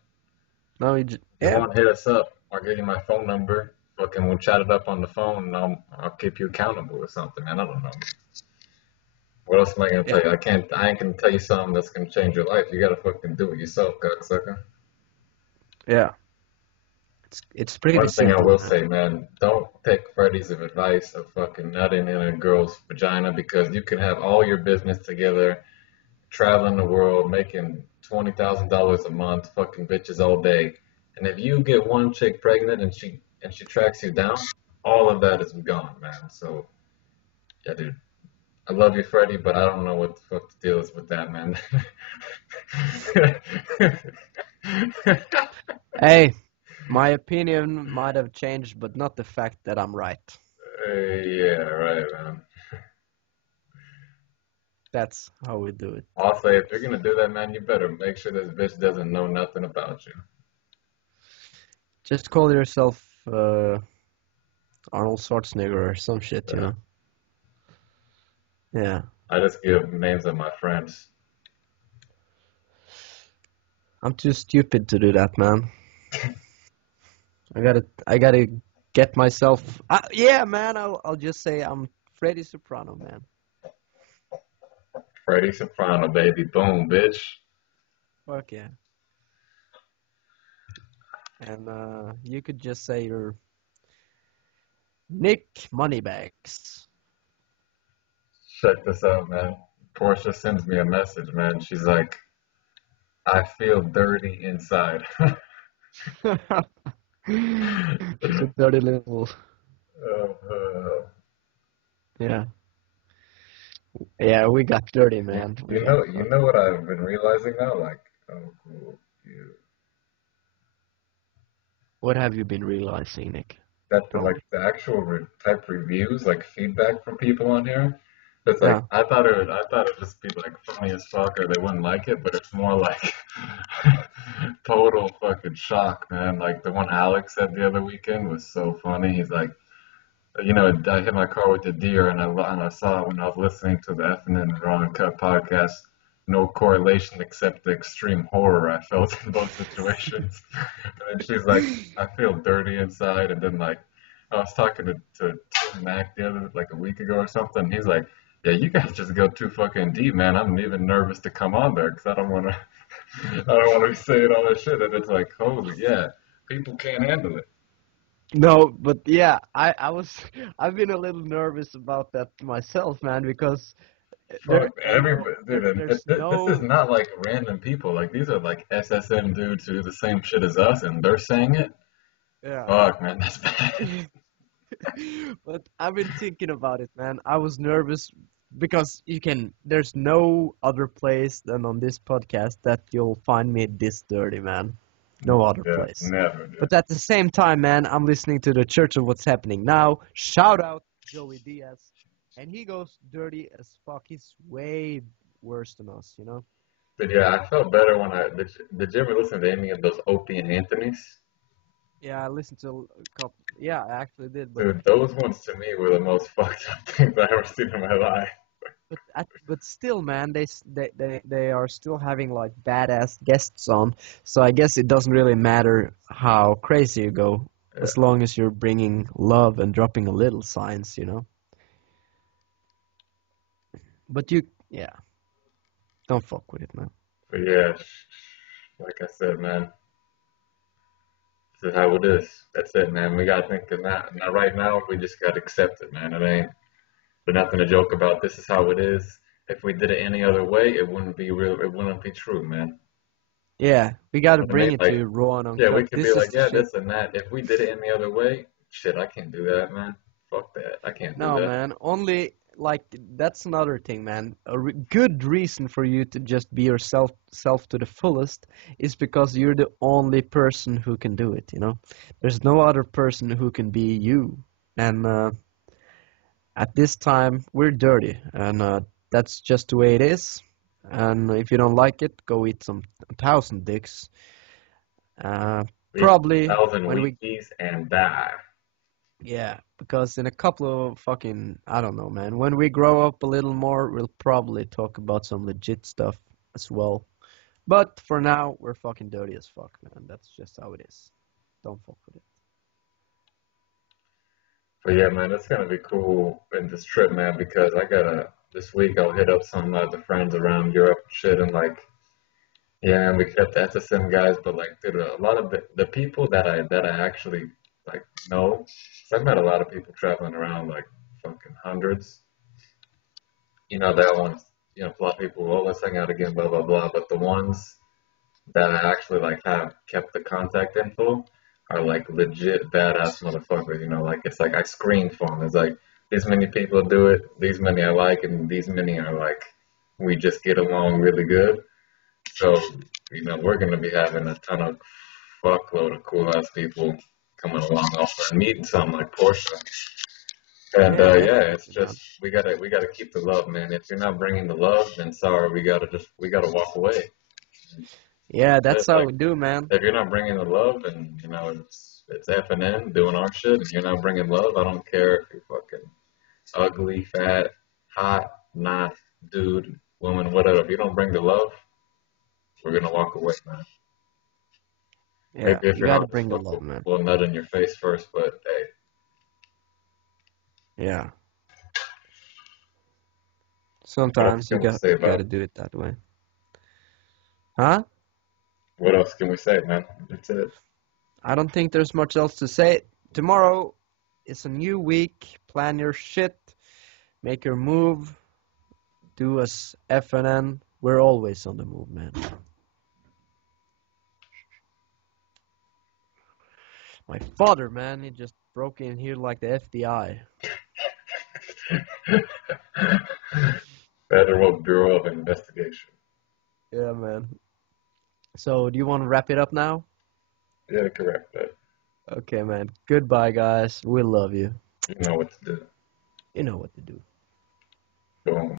No, You yeah. want to hit us up? I'll give you my phone number. Fucking, we'll chat it up on the phone, and I'll keep you accountable or something, man. I don't know. What else am I gonna Yeah. tell you? I ain't gonna tell you something that's gonna change your life. You gotta fucking do it yourself, cocksucker. Yeah. It's pretty One thing I simple, will man. say, man, don't take Freddy's advice of fucking nutting in a girl's vagina because you can have all your business together, traveling the world, making $20,000 a month, fucking bitches all day. And if you get one chick pregnant and she tracks you down, all of that is gone, man. So yeah, dude. I love you, Freddie, but I don't know what the fuck the deal is with that, man. Hey, my opinion might have changed, but not the fact that I'm right. Yeah, right, man. That's how we do it. I'll say if you're gonna do that, man, you better make sure this bitch doesn't know nothing about you. Just call yourself Arnold Schwarzenegger or some shit, you Yeah. know? Yeah. I just give names of my friends. I'm too stupid to do that, man. I gotta get myself. Yeah, man. I'll just say I'm Freddie Soprano, man. Freddie Soprano, baby. Boom, bitch. Fuck yeah. And you could just say you're Nick Moneybags. Check this out, man. Portia sends me a message, man. She's like, I feel dirty inside. She's a dirty little. uh, Yeah. Yeah, we got dirty, man. We got you fucked. know what I've been realizing now? Like, oh, cool. What have you been realizing, Nick? That Tell me. the actual type reviews, like feedback from people on here, it's like Yeah. I thought it'd just be like funny as fuck or they wouldn't like it, but it's more like total fucking shock, man. Like the one Alex said the other weekend was so funny. He's like, I hit my car with the deer, and I saw it when I was listening to the F&N Raw Uncut podcast. No correlation except the extreme horror I felt in both situations. And then she's like, I feel dirty inside. And then like, I was talking to Tim Mack the other like a week ago or something. He's like, yeah, you guys just go too fucking deep, man. I'm even nervous to come on there because I don't want to, I don't want to be saying all this shit. And it's like, holy yeah, people can't handle it. No, but yeah, I've been a little nervous about that myself, man, because Fuck, everybody, dude, there's this is no, not like random people. Like these are like SSM dudes who do the same shit as us, and they're saying it. yeah. Fuck, man, that's bad. But I've been thinking about it, man. I was nervous because there's no other place than on this podcast that you'll find me this dirty, man. No other Yeah, place. never, dude. But at the same time, man, I'm listening to the Church of What's Happening Now. Shout out Joey Diaz. And he goes dirty as fuck. He's way worse than us, you know? But yeah, I felt better when did you ever listen to any of those Opie and Anthony's? Yeah, I listened to a couple. Yeah, I actually did, but Dude, those ones to me were the most fucked up things I ever seen in my life. but still, man, they are still having like badass guests on. So I guess it doesn't really matter how crazy you go, Yeah, as long as you're bringing love and dropping a little science, you know. But you, yeah, don't fuck with it, man. but yeah, like I said, man, this is how it is. That's it, man. We gotta think of that. Now, right now, we just gotta accept it, man. It ain't. We're not gonna joke about this is how it is. If we did it any other way, it wouldn't be real. It wouldn't be true, man. Yeah, we You gotta know what I mean? bring it Like, to raw and yeah, we uncut. could be This is like, the yeah, shit. this and that. If we did it any other way, shit, I can't do that, man. Fuck that. I can't do No, that. man. Only like that's another thing, man. Good reason for you to just be yourself self to the fullest is because you're the only person who can do it. You know, there's no other person who can be you. And at this time, we're dirty, and that's just the way it is. And if you don't like it, go eat some 1,000 dicks. Uh, We Probably thousand when we wikis and die. Yeah, because in a couple of fucking, I don't know, man. When we grow up a little more, we'll probably talk about some legit stuff as well. But for now, we're fucking dirty as fuck, man. That's just how it is. Don't fuck with it. But yeah, man, it's gonna be cool in this trip, man, because I gotta this week I'll hit up some of the friends around Europe and shit and like yeah, and we kept the SSM guys, but like dude, a lot of the people that I actually like know, 'cause I've met a lot of people traveling around like fucking hundreds. You know, that one's a lot of people, well, let's hang out again, blah blah blah. But the ones that I actually like have kept the contact info are like legit badass motherfuckers. You know, like it's like I screened for them. It's like these many people do it, these many I like, and these many are like we just get along really good. So we're gonna be having a ton of fuckload of cool ass people coming along also and meeting some like Portia. And Yeah, yeah, it's definitely, man. just we gotta keep the love, man. If you're not bringing the love, then sorry, we gotta walk away. Yeah, that's That's how like we do, man. if you're not bringing the love, and it's F&N doing our shit, and you're not bringing love, I don't care if you're fucking ugly, fat, hot, not, dude, woman, whatever. If you don't bring the love, we're gonna walk away, man. Yeah, Maybe if you you're gotta not, bring the love, man. we'll nut in your face first, but hey, Yeah, what else sometimes you can we say gotta about? do it that way. Huh? What else can we say, man? That's it. I don't think there's much else to say. Tomorrow is a new week. Plan your shit. Make your move. Do as FNN. We're always on the move, man. My father, man, he just broke in here like the FBI. Federal Bureau of Investigation. Yeah, man. So, do you want to wrap it up now? Yeah, correct. That Okay, man. Goodbye, guys. We love you. you know what to do. You know what to do.